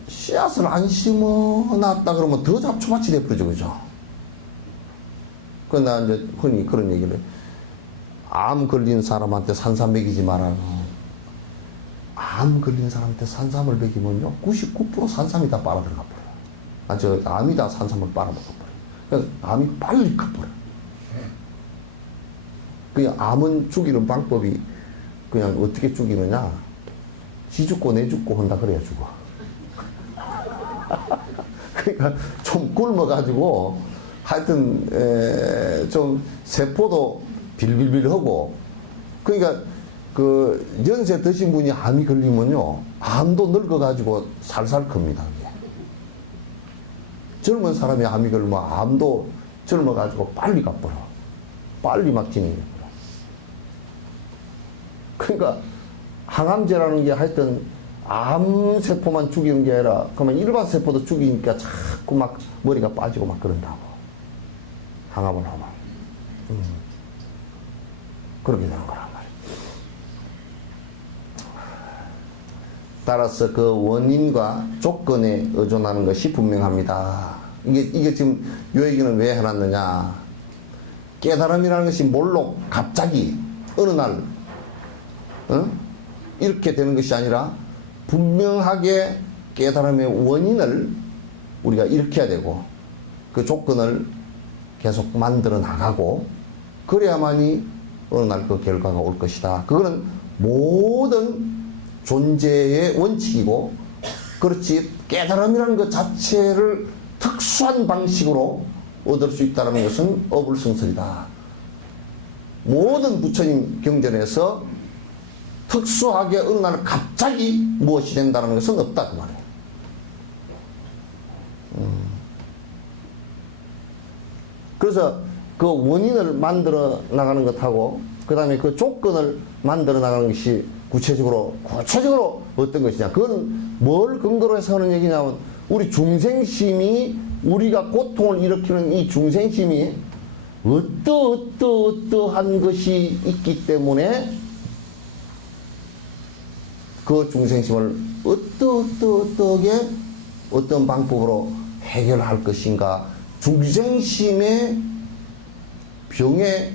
씨앗을 안 심어 놨다 그러면 더 잡초밭이 돼버리죠. 그죠? 그나 이제 흔히 그런 얘기를 해. 암 걸린 사람한테 산삼 먹이지 말아요. 암 걸린 사람한테 산삼을 먹이면요 99% 산삼이 다 빨아들어가 버려요. 암이 다 산삼을 빨아먹어 버려요. 그래서 암이 빨리 커버려요. 그냥 암은 죽이는 방법이 그냥 어떻게 죽이느냐, 지 죽고 내 죽고 한다 그래야 죽어. 그러니까 좀 굶어가지고 하여튼 좀 세포도 빌빌빌하고, 그러니까 그 연세 드신 분이 암이 걸리면요 암도 늙어가지고 살살 큽니다. 젊은 사람이 암이 걸리면 암도 젊어가지고 빨리 가버려. 빨리 막 진행해. 그러니까 항암제라는 게 하여튼 암세포만 죽이는 게 아니라 그러면 일반 세포도 죽이니까 자꾸 막 머리가 빠지고 막 그런다고. 항암을 하면. 그렇게 되는 거란 말이에요. 따라서 그 원인과 조건에 의존하는 것이 분명합니다. 이게 지금 요 얘기는 왜 해놨느냐. 깨달음이라는 것이 뭘로 갑자기 어느 날 이렇게 되는 것이 아니라 분명하게 깨달음의 원인을 우리가 일으켜야 되고 그 조건을 계속 만들어 나가고 그래야만이 어느 날 그 결과가 올 것이다. 그거는 모든 존재의 원칙이고, 그렇지 깨달음이라는 것 자체를 특수한 방식으로 얻을 수 있다는 것은 어불성설이다. 모든 부처님 경전에서 특수하게 어느 날 갑자기 무엇이 된다는 것은 없다 그 말이에요. 그래서 그 원인을 만들어 나가는 것하고 그 다음에 그 조건을 만들어 나가는 것이 구체적으로 어떤 것이냐, 그건 뭘 근거로 해서 하는 얘기냐면 우리 중생심이, 우리가 고통을 일으키는 이 중생심이 어떠한 것이 있기 때문에 그 중생심을 어떻게 어떤 방법으로 해결할 것인가, 중생심의 병의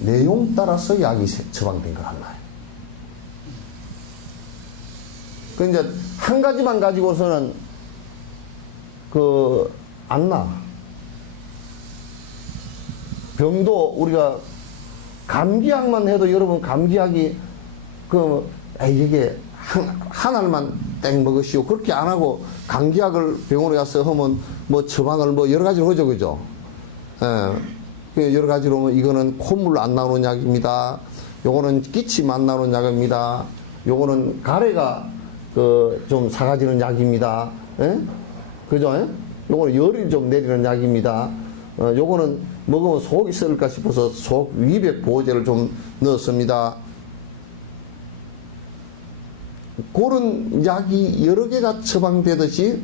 내용 따라서 약이 처방된 거란 말이에요. 그 이제 한 가지만 가지고서는 안 나. 병도 우리가 감기약만 해도 여러분 감기약이 이게 한 알만 땡 먹으시오 그렇게 안 하고 감기약을 병원에 가서 하면 처방을 여러 가지로 하죠, 그죠? 여러 가지로 하면 이거는 콧물 안 나오는 약입니다. 요거는 기침 안 나오는 약입니다. 요거는 가래가 좀 사가지는 약입니다. 그죠? 요거는 열이 좀 내리는 약입니다. 요거는 먹으면 속이 썩을까 싶어서 속 위백 보호제를 좀 넣었습니다. 그런 약이 여러 개가 처방되듯이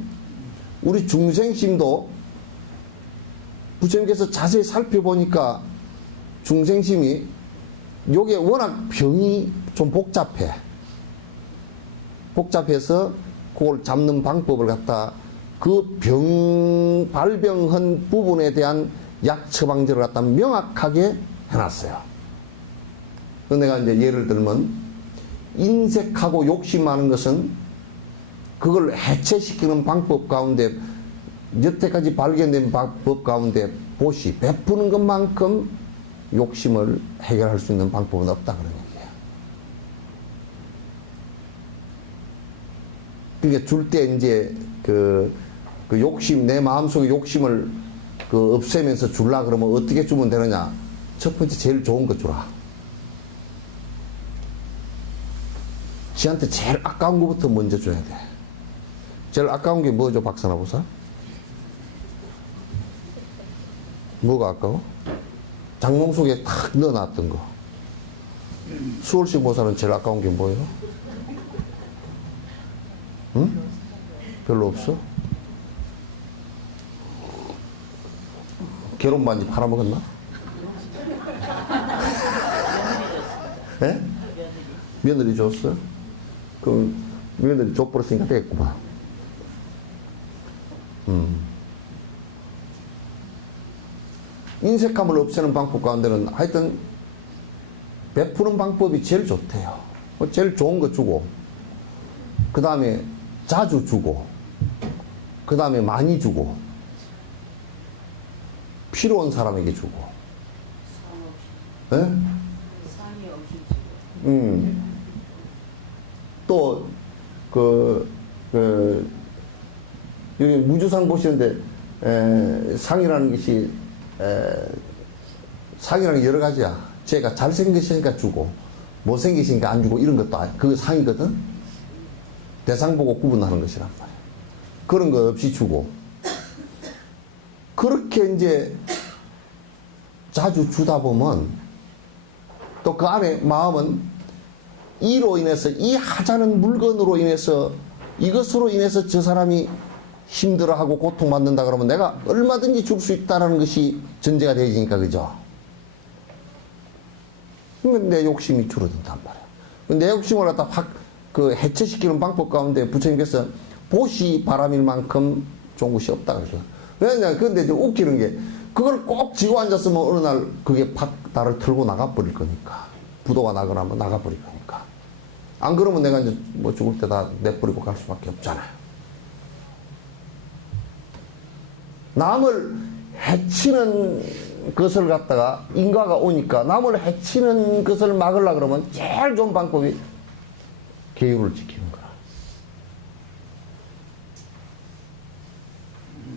우리 중생심도 부처님께서 자세히 살펴보니까 중생심이 요게 워낙 병이 좀 복잡해서 그걸 잡는 방법을 갖다 그 발병한 부분에 대한 약 처방제를 갖다 명확하게 해놨어요. 내가 이제 예를 들면 인색하고 욕심하는 것은 그걸 해체시키는 방법 가운데 여태까지 발견된 방법 가운데 보시 베푸는 것만큼 욕심을 해결할 수 있는 방법은 없다 그런 얘기예요. 그러니까 줄 때 이제 그 욕심 내 마음속에 욕심을 없애면서 줄라 그러면 어떻게 주면 되느냐? 첫 번째 제일 좋은 거 주라. 지한테 제일 아까운 것부터 먼저 줘야 돼. 제일 아까운 게 뭐죠, 박사나 보사? 뭐가 아까워? 장롱 속에 탁 넣어놨던 거. 수월식 보사는 제일 아까운 게 뭐예요? 응? 별로 없어? 결혼 반지 팔아먹었나? 예? 며느리 줬어? 그럼 며느리 줘버렸으니까 됐구만. 인색함을 없애는 방법 가운데는 하여튼 베푸는 방법이 제일 좋대요. 제일 좋은 거 주고, 그 다음에 자주 주고, 그 다음에 많이 주고, 필요한 사람에게 주고. 예? 또, 여기 무주상 보시는데, 상이라는 것이, 상이라는 게 여러 가지야. 제가 잘생기시니까 주고, 못생기시니까 안 주고, 이런 것도 그거 상이거든? 대상 보고 구분하는 것이란 말이야. 그런 거 없이 주고. 그렇게 이제 자주 주다 보면, 또 그 안에 마음은 이로 인해서, 이 하자는 물건으로 인해서, 이것으로 인해서 저 사람이 힘들어하고 고통받는다 그러면 내가 얼마든지 줄 수 있다는 것이 전제가 되어지니까, 그죠? 내 욕심이 줄어든단 말이야. 내 욕심을 갖다 확 해체시키는 방법 가운데 부처님께서 보시 바람일 만큼 좋은 것이 없다 그러죠. 왜냐면 근데 이제 웃기는 게 그걸 꼭 쥐고 앉았으면 어느 날 그게 팍 나를 틀고 나가버릴 거니까. 부도가 나거나 뭐 나가버릴 거니까. 안 그러면 내가 이제 뭐 죽을 때 다 내버리고 갈 수밖에 없잖아요. 남을 해치는 것을 갖다가 인과가 오니까 남을 해치는 것을 막으려 그러면 제일 좋은 방법이 계율을 지키는 거라.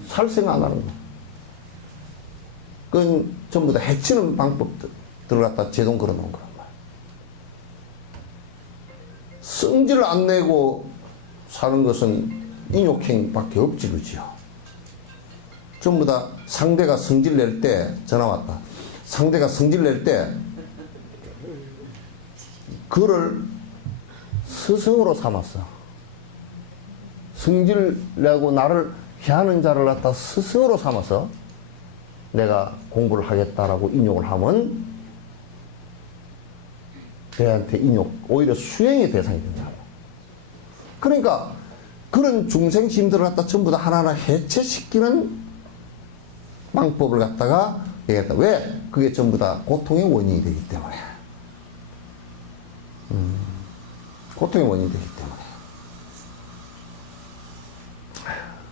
살생 안 하는 거. 그건 전부 다 해치는 방법들을 갖다 제동 걸어 놓은 거란 말이야. 성질 안 내고 사는 것은 인욕행밖에 없지, 그지요? 전부 다 상대가 성질 낼 때, 전화 왔다. 상대가 성질 낼 때, 그를 스승으로 삼았어. 성질 내고 나를 해하는 자를 갖다 스승으로 삼아서 내가 공부를 하겠다라고 인욕을 하면 걔한테 인욕, 오히려 수행의 대상이 된다. 그러니까 그런 중생심들을 갖다 전부 다 하나하나 해체시키는 방법을 갖다가 얘기했다. 왜? 그게 전부 다 고통의 원인이 되기 때문에. 고통의 원인이 되기 때문에.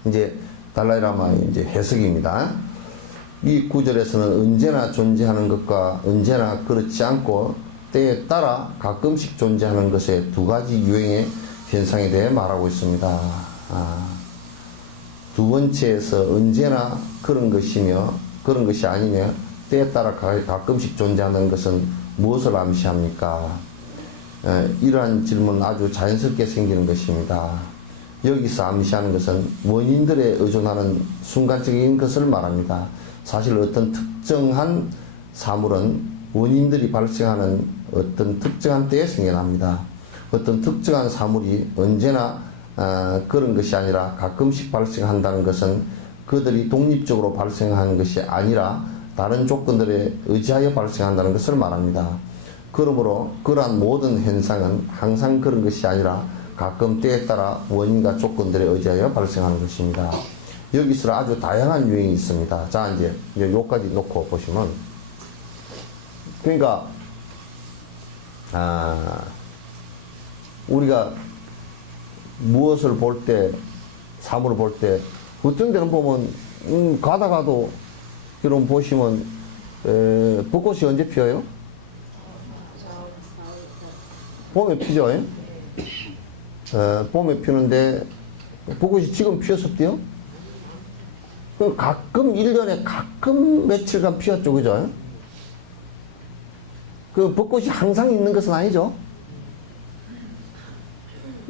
이제 달라이라마의 이제 해석입니다. 이 구절에서는 언제나 존재하는 것과 언제나 그렇지 않고 때에 따라 가끔씩 존재하는 것의 두 가지 유형의 현상에 대해 말하고 있습니다. 두 번째에서 언제나 그런 것이며 그런 것이 아니며 때에 따라 가끔씩 존재하는 것은 무엇을 암시합니까? 이러한 질문은 아주 자연스럽게 생기는 것입니다. 여기서 암시하는 것은 원인들에 의존하는 순간적인 것을 말합니다. 사실 어떤 특정한 사물은 원인들이 발생하는 어떤 특정한 때에 생겨납니다. 어떤 특정한 사물이 언제나 그런 것이 아니라 가끔씩 발생한다는 것은 그들이 독립적으로 발생하는 것이 아니라 다른 조건들에 의지하여 발생한다는 것을 말합니다. 그러므로 그러한 모든 현상은 항상 그런 것이 아니라 가끔 때에 따라 원인과 조건들에 의지하여 발생하는 것입니다. 여기서 아주 다양한 유형이 있습니다. 자, 이제 요까지 놓고 보시면, 그러니까 우리가 무엇을 볼 때, 사물을 볼 때, 어떤 데는 보면 가다가도 이런 보시면 벚꽃이 언제 피어요? 봄에 피죠. 봄에 피는데 벚꽃이 지금 피었었대요. 가끔 1년에 가끔 며칠간 피었죠, 그죠? 그 벚꽃이 항상 있는 것은 아니죠.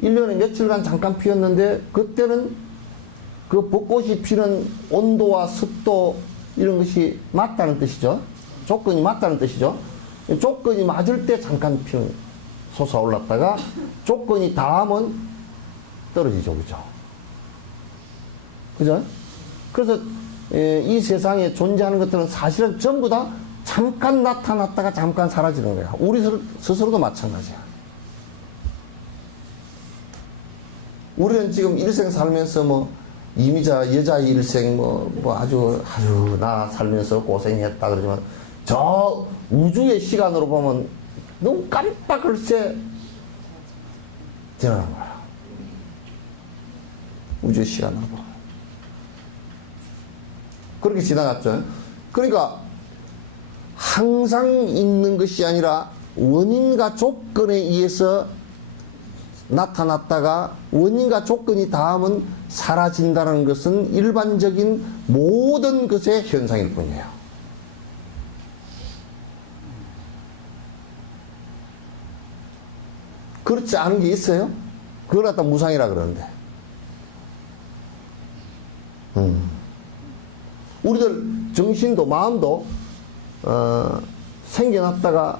1년에 며칠간 잠깐 피었는데 그때는 그 벚꽃이 피는 온도와 습도 이런 것이 맞다는 뜻이죠. 조건이 맞다는 뜻이죠. 조건이 맞을 때 잠깐 피는 솟아올랐다가 조건이 닿으면 떨어지죠, 그죠? 그죠? 그래서 이 세상에 존재하는 것들은 사실은 전부 다 잠깐 나타났다가 잠깐 사라지는 거야. 우리 스스로도 마찬가지야. 우리는 지금 일생 살면서 뭐 이미자 여자 일생 뭐 아주 나 살면서 고생했다 그러지만 저 우주의 시간으로 보면 너무 깜빡할 새 지나간 거야. 우주의 시간으로 보면 그렇게 지나갔죠. 그러니까 항상 있는 것이 아니라 원인과 조건에 의해서 나타났다가 원인과 조건이 닿으면 사라진다는 것은 일반적인 모든 것의 현상일 뿐이에요. 그렇지 않은 게 있어요? 그걸 갖다 무상이라 그러는데. 우리들 정신도 마음도 생겨났다가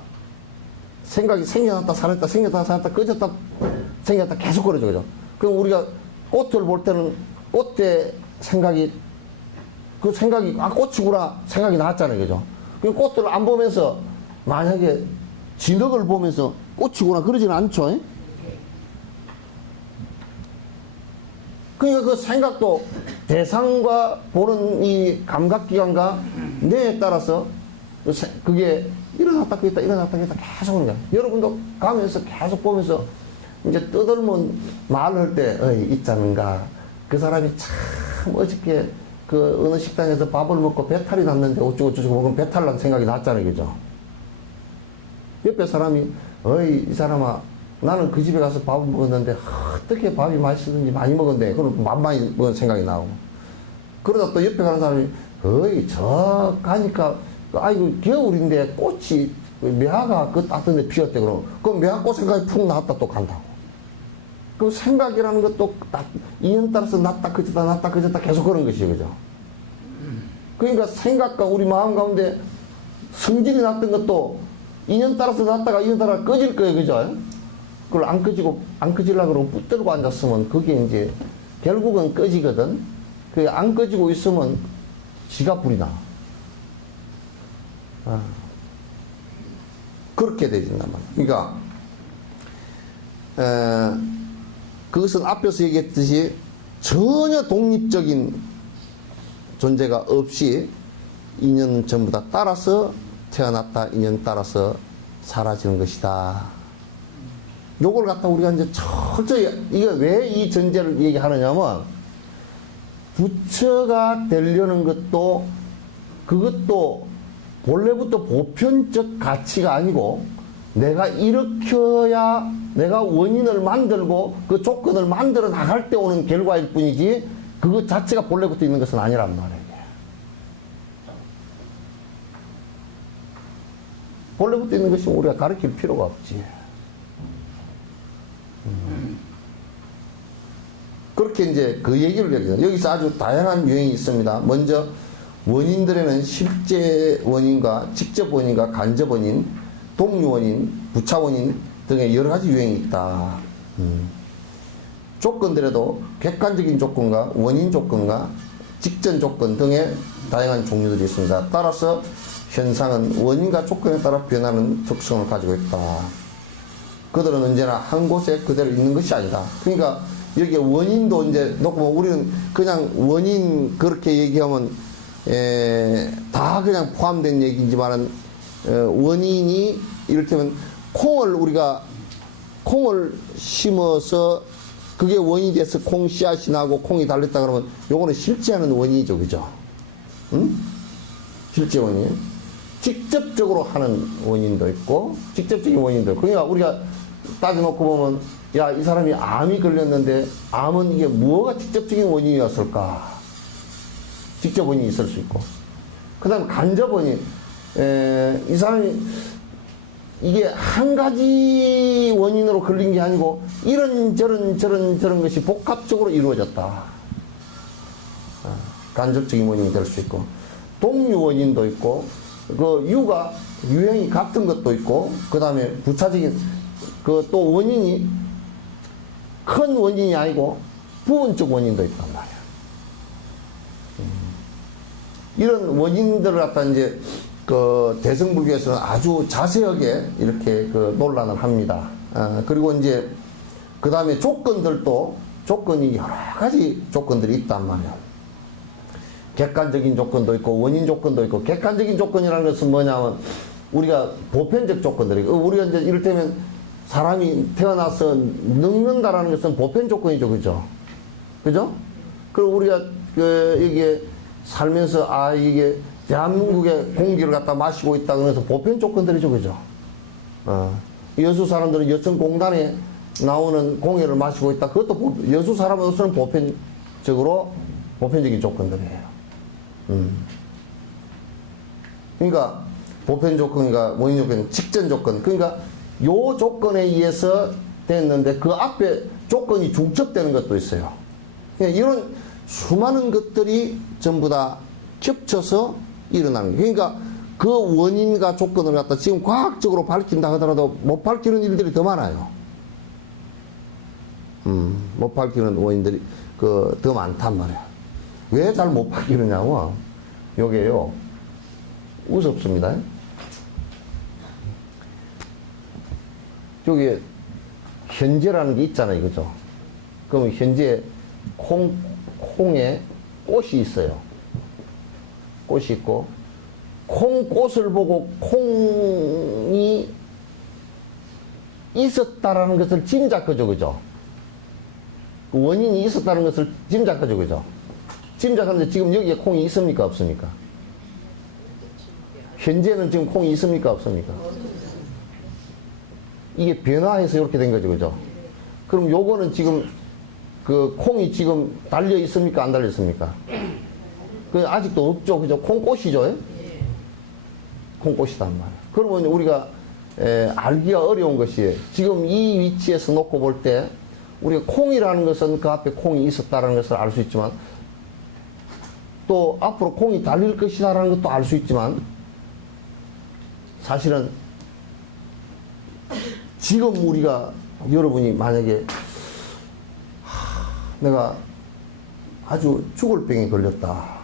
생각이 생겨났다 사라졌다 생겨났다 사라졌다 꺼졌다 생겼다 계속 그러죠, 그죠? 그럼 우리가 꽃을 볼 때는 꽃의 생각이 꽃이구나 생각이 나왔잖아요, 그죠? 그 꽃을 안 보면서 만약에 진흙을 보면서 꽃이구나 그러지는 않죠. 그러니까 그 생각도 대상과 보는 이 감각기관과 뇌에 따라서 그게 일어났다 끄겠다 일어났다 끄겠다 계속 오는 거야. 여러분도 가면서 계속 보면서 이제 떠들면 말을 할 때 있자는가 그 사람이 참 어저께 그 어느 식당에서 밥을 먹고 배탈이 났는데 어쩌고저쩌고 먹으면 배탈 난 생각이 났잖아요, 그죠? 옆에 사람이 이 사람아 나는 그 집에 가서 밥을 먹었는데 어떻게 밥이 맛있었는지 많이 먹었네. 그럼 많이 먹은 생각이 나오고 그러다 또 옆에 가는 사람이 저 가니까 아이고 겨울인데 꽃이 매화가 그 따뜻한 데 피었대. 그럼 매화꽃 생각이 푹 나왔다 또 간다고. 그 생각이라는 것도 인연 따라서 났다 그쳤다 계속 그런 것이에요, 그죠? 그러니까 생각과 우리 마음 가운데 성질이 났던 것도 인연 따라서 났다가 인연 따라 꺼질 거예요, 그죠? 그걸 안 꺼지려고 그러면 붙들고 앉았으면 그게 이제 결국은 꺼지거든. 그게 안 꺼지고 있으면 지가 불이 나. 그렇게 되진단 말이야. 그러니까 그것은 앞에서 얘기했듯이 전혀 독립적인 존재가 없이 인연 전부 다 따라서 태어났다 인연 따라서 사라지는 것이다. 요걸 갖다 우리가 이제 철저히 이게 왜 이 전제를 얘기하느냐면 부처가 되려는 것도 그것도 본래부터 보편적 가치가 아니고 내가 일으켜야 내가 원인을 만들고 그 조건을 만들어 나갈 때 오는 결과일 뿐이지 그것 자체가 본래부터 있는 것은 아니란 말이에요. 본래부터 있는 것이 우리가 가르칠 필요가 없지. 그렇게 이제 그 얘기를 해요. 여기서 아주 다양한 유형이 있습니다. 먼저 원인들에는 실제 원인과 직접 원인과 간접 원인, 동류 원인, 부차 원인, 등의 여러 가지 유형이 있다. 조건들에도 객관적인 조건과 원인 조건과 직전 조건 등의 다양한 종류들이 있습니다. 따라서 현상은 원인과 조건에 따라 변하는 특성을 가지고 있다. 그들은 언제나 한 곳에 그대로 있는 것이 아니다. 그러니까 여기에 원인도 이제 놓고 우리는 그냥 원인 그렇게 얘기하면 다 그냥 포함된 얘기지만은 원인이 이를테면 우리가 콩을 심어서 그게 원인이 돼서 콩 씨앗이 나고 콩이 달렸다 그러면 요거는 실제 하는 원인이죠. 그죠? 응? 실제 원인. 직접적으로 하는 원인도 있고 직접적인 원인도 있고. 그러니까 우리가 따져놓고 보면 야, 이 사람이 암이 걸렸는데 암은 이게 뭐가 직접적인 원인이었을까? 직접 원인이 있을 수 있고. 그 다음에 간접 원인. 이 사람이 이게 한 가지 원인으로 걸린 게 아니고 저런 것이 복합적으로 이루어졌다. 간접적인 원인이 될 수 있고. 동류 원인도 있고, 유형이 같은 것도 있고, 그 다음에 부차적인, 또 원인이 큰 원인이 아니고 부분적 원인도 있단 말이야. 이런 원인들을 갖다 이제 대승불교에서는 아주 자세하게 이렇게 논란을 합니다. 그리고 이제 그 다음에 조건이 여러 가지 조건들이 있단 말이야. 객관적인 조건도 있고 원인 조건도 있고. 객관적인 조건이라는 것은 뭐냐면 우리가 보편적 조건들이고, 우리가 이제 이를테면 사람이 태어나서 늙는다라는 것은 보편 조건이죠. 그죠? 그죠? 그리고 우리가 이게 살면서 이게 대한민국의 공기를 갖다 마시고 있다 그래서 보편 조건들이죠. 그죠? 여수 사람들은 여천공단에 나오는 공해를 마시고 있다. 그것도 여수 사람으로서는 보편적인 조건들이에요. 그러니까 보편 조건과 원인 조건, 직전 조건. 그러니까 요 조건에 의해서 됐는데 그 앞에 조건이 중첩되는 것도 있어요. 이런 수많은 것들이 전부 다 겹쳐서 일어나는 거예요. 그러니까 그 원인과 조건을 갖다 지금 과학적으로 밝힌다 하더라도 못 밝히는 일들이 더 많아요. 못 밝히는 원인들이 더 많단 말이야. 왜 잘 못 밝히느냐고? 요게요, 우습습니다. 여기 현재라는 게 있잖아요. 그죠? 그럼 현재 콩에 꽃이 있어요. 꽃이 있고, 콩꽃을 보고 콩이 있었다라는 것을 짐작하죠. 그죠? 그 원인이 있었다는 것을 짐작하죠. 그죠? 짐작하는데 지금 여기에 콩이 있습니까? 없습니까? 현재는 지금 콩이 있습니까? 없습니까? 이게 변화해서 이렇게 된 거죠. 그죠? 그럼 요거는 지금 콩이 지금 달려 있습니까? 안 달려 있습니까? 아직도 없죠. 그죠? 콩꽃이죠? 콩꽃이단 말이에요. 그러면 우리가 알기가 어려운 것이 지금 이 위치에서 놓고 볼 때 우리가 콩이라는 것은 그 앞에 콩이 있었다는 것을 알 수 있지만, 또 앞으로 콩이 달릴 것이다라는 것도 알 수 있지만, 사실은 지금 여러분이 만약에 내가 아주 죽을 병에 걸렸다.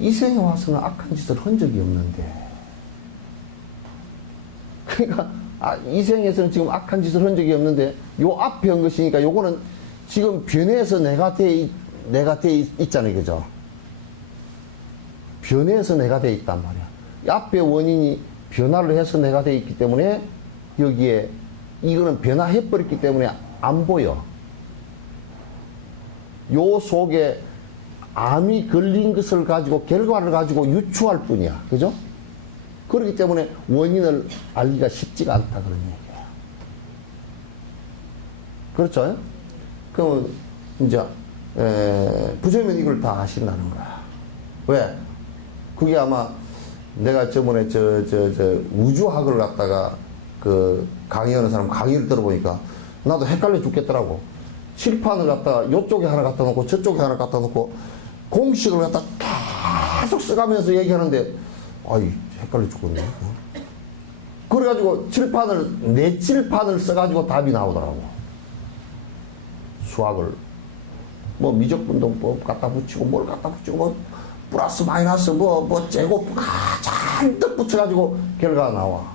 이 생에 와서는 악한 짓을 한 적이 없는데. 그러니까 이 생에서는 지금 악한 짓을 한 적이 없는데 요 앞에 한 것이니까 요거는 지금 변해서 내가 돼 있잖아요. 그죠? 변해서 내가 돼 있단 말이야. 이 앞에 원인이 변화를 해서 내가 돼 있기 때문에 여기에 이거는 변화해버렸기 때문에 안 보여. 요 속에 암이 걸린 것을 가지고 결과를 가지고 유추할 뿐이야. 그죠? 그렇기 때문에 원인을 알기가 쉽지가 않다 그런 얘기예요. 그렇죠? 그럼 이제 부처님은 이걸 다 아신다는 거야. 왜? 그게 아마 내가 저번에 우주학을 갖다가 강의하는 사람 강의를 들어보니까 나도 헷갈려 죽겠더라고. 칠판을 갖다가 요쪽에 하나 갖다 놓고 저쪽에 하나 갖다 놓고 공식을 갖다 계속 써가면서 얘기하는데 헷갈려 죽겠네. 그래가지고 네 칠판을 써가지고 답이 나오더라고. 수학을. 뭐 미적분동법 갖다 붙이고 뭘 갖다 붙이고 뭐 플러스 마이너스 뭐 제곱 잔뜩 붙여가지고 결과가 나와.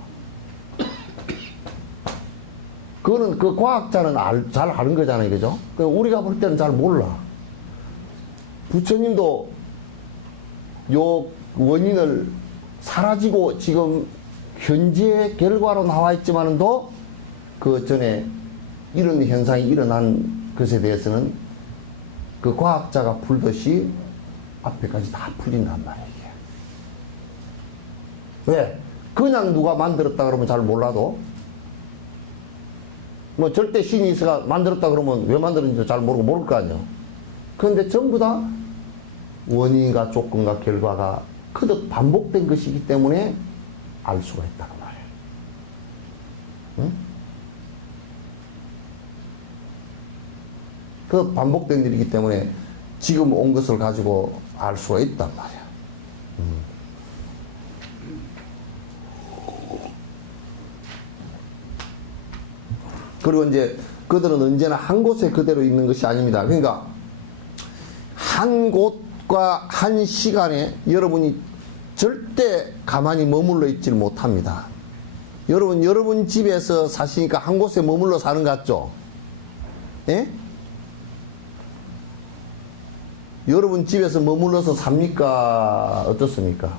그거는 그 과학자는 잘 아는 거잖아요. 그죠? 우리가 볼 때는 잘 몰라. 부처님도 요 원인을 사라지고 지금 현재 결과로 나와 있지만도 그 전에 이런 현상이 일어난 것에 대해서는 그 과학자가 풀듯이 앞에까지 다 풀린단 말이에요. 왜? 그냥 누가 만들었다 그러면 잘 몰라도 뭐 절대 신이 있어가 만들었다 그러면 왜 만들었는지 잘 모르고 모를 거 아니에요. 그런데 전부 다 원인과 조건과 결과가 그득 반복된 것이기 때문에 알 수가 있다고 말이에요. 응? 그 반복된 일이기 때문에 지금 온 것을 가지고 알 수가 있단 말이야. 그리고 이제 그들은 언제나 한 곳에 그대로 있는 것이 아닙니다. 그러니까 한 곳과 한 시간에 여러분이 절대 가만히 머물러 있지를 못합니다. 여러분 집에서 사시니까 한 곳에 머물러 사는 것 같죠? 예? 여러분 집에서 머물러서 삽니까? 어떻습니까?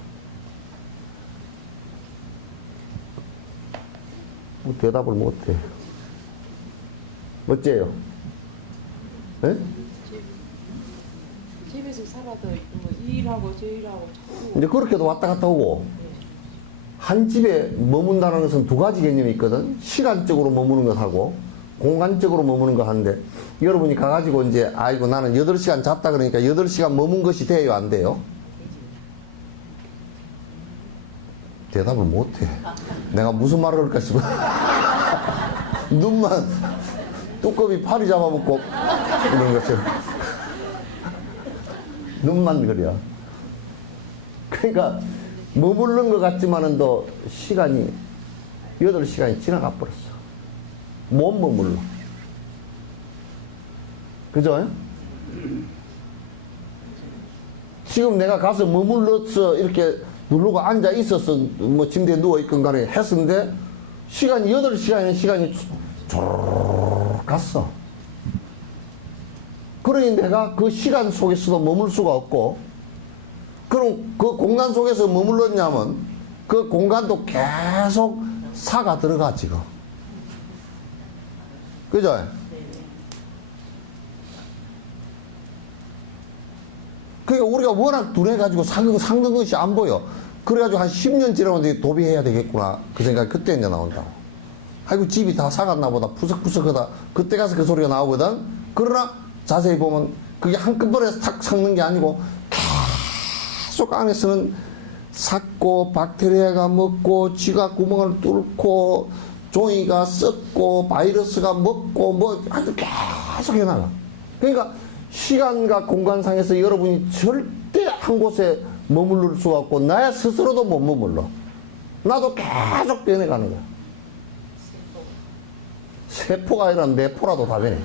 뭐 대답을 못해. 어째요? 예? 집에서 살아도 뭐 일하고 저 일하고 자꾸 이제 그렇게도 왔다 갔다 오고, 한 집에 머문다는 것은 두 가지 개념이 있거든. 시간적으로 머무는 것하고 공간적으로 머무는 거 하는데, 여러분이 가가지고 이제 아이고 나는 8시간 잤다 그러니까 8시간 머문 것이 돼요, 안 돼요? 대답을 못해. 내가 무슨 말을 할까 싶어. 눈만 뚜껑이 팔이 잡아먹고 이런 것처럼 눈만 그려. 그러니까 머무르는 것 같지만은 또 시간이 8시간이 지나가 버렸어. 못 머물러. 그죠? 지금 내가 가서 머물러서 이렇게 누르고 앉아 있었어. 뭐 침대에 누워 있건 간에 했는데 시간이 8시간이면 시간이 쪼르르 갔어. 그러니 내가 그 시간 속에서도 머물 수가 없고, 그럼 그 공간 속에서 머물렀냐면 그 공간도 계속 사가 들어가 지금. 그죠? 그러니까 우리가 워낙 둔해가지고 상근 것이 안 보여. 그래가지고 한 10년 지나면 도비해야 되겠구나. 그 생각이 그때 이제 나온다고. 아이고, 집이 다 사갔나 보다. 푸석푸석하다. 그때 가서 그 소리가 나오거든. 그러나 자세히 보면 그게 한꺼번에 탁 삭는 게 아니고 계속 안에서는 삭고, 박테리아가 먹고, 쥐가 구멍을 뚫고, 종이가 썩고, 바이러스가 먹고, 뭐 아주 계속 해나가. 그러니까 시간과 공간상에서 여러분이 절대 한 곳에 머무를 수가 없고, 나야 스스로도 못 머물러. 나도 계속 변해가는 거야. 세포가 아니라 내포라도 다 변해.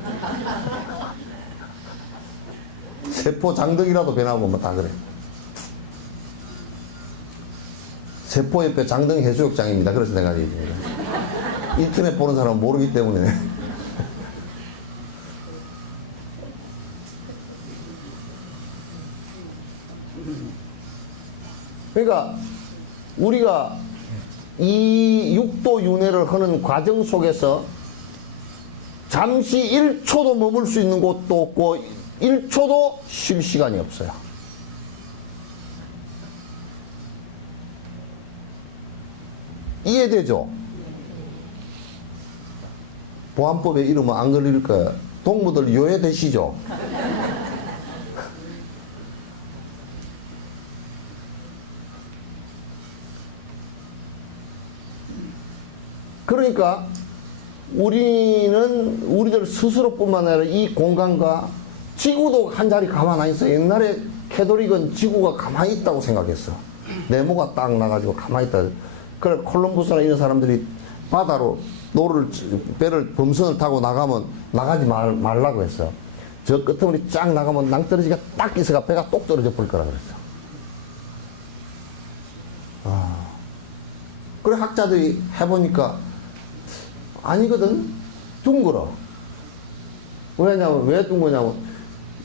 세포 장덕이라도 변하고 뭐 다 그래. 세포 옆에 장덕 해수욕장입니다. 그래서 내가 얘기합니다. 인터넷 보는 사람은 모르기 때문에. 그러니까 우리가 이 육도 윤회를 하는 과정 속에서 잠시 1초도 머물 수 있는 곳도 없고 1초도 쉴 시간이 없어요. 이해되죠? 보안법에 이러면 안 걸릴 거야. 동무들 요해되시죠? 그러니까 우리들 스스로뿐만 아니라 이 공간과 지구도 한 자리 가만히 안 있어. 옛날에 캐톨릭은 지구가 가만히 있다고 생각했어. 네모가 딱 나가지고 가만히 있다. 그래 콜럼버스나 이런 사람들이 바다로 배를 범선을 타고 나가면 나가지 말라고 했어. 저 끄트머리 쫙 나가면 낭떠러지가 딱 있어가 배가 똑 떨어져 버릴 거라 그랬어. 그래 학자들이 해보니까 아니거든. 둥글어. 왜냐면 왜 둥그냐면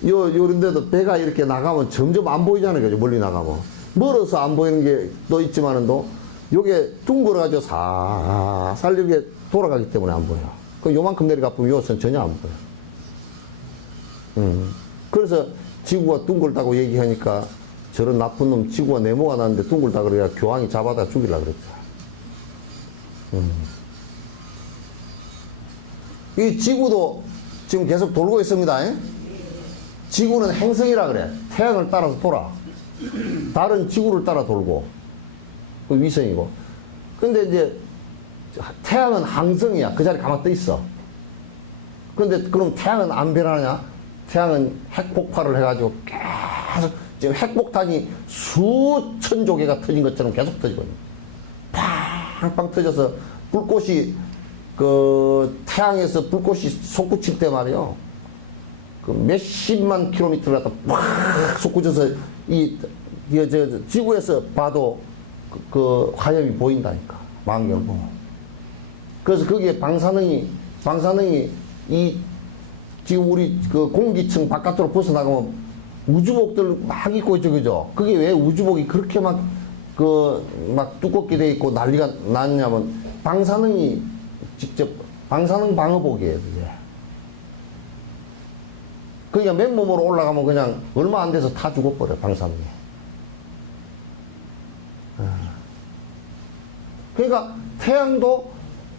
요런데도 배가 이렇게 나가면 점점 안 보이잖아요. 그죠? 멀리 나가면 멀어서 안 보이는 게 또 있지만은도 요게 둥글어가지고 살살 이렇게 돌아가기 때문에 안 보여. 그 요만큼 내려가 보면 요선 전혀 안 보여. 그래서 지구가 둥글다고 얘기하니까 저런 나쁜 놈 지구가 네모가 나는데 둥글다 그래야 교황이 잡아다 죽이려고 그랬죠. 이 지구도 지금 계속 돌고 있습니다. 지구는 행성이라 그래. 태양을 따라서 돌아. 달은 지구를 따라 돌고 그 위성이고. 근데 이제 태양은 항성이야. 그 자리에 가만히 떠 있어. 근데 그럼 태양은 안 변하냐? 태양은 핵폭발을 해가지고 계속 지금 핵폭탄이 수천 조개가 터진 것처럼 계속 터지고 있는 거야. 팡팡 터져서 불꽃이 그 태양에서 불꽃이 솟구칠 때 말이요. 그 몇십만 킬로미터를 갖다 팍 솟구쳐서 저 지구에서 봐도 그 화염이 보인다니까. 망경을 보면. 그래서 거기에 방사능이 지금 우리 그 공기층 바깥으로 벗어나가면 우주복들 막 입고 있죠, 그죠? 그게 왜 우주복이 그렇게 막 두껍게 돼 있고 난리가 났냐면 방사능이 직접 방사능 방어복이에요, 그게. 그냥 맨몸으로 올라가면 그냥 얼마 안 돼서 타 죽어버려, 방사능이. 그러니까 태양도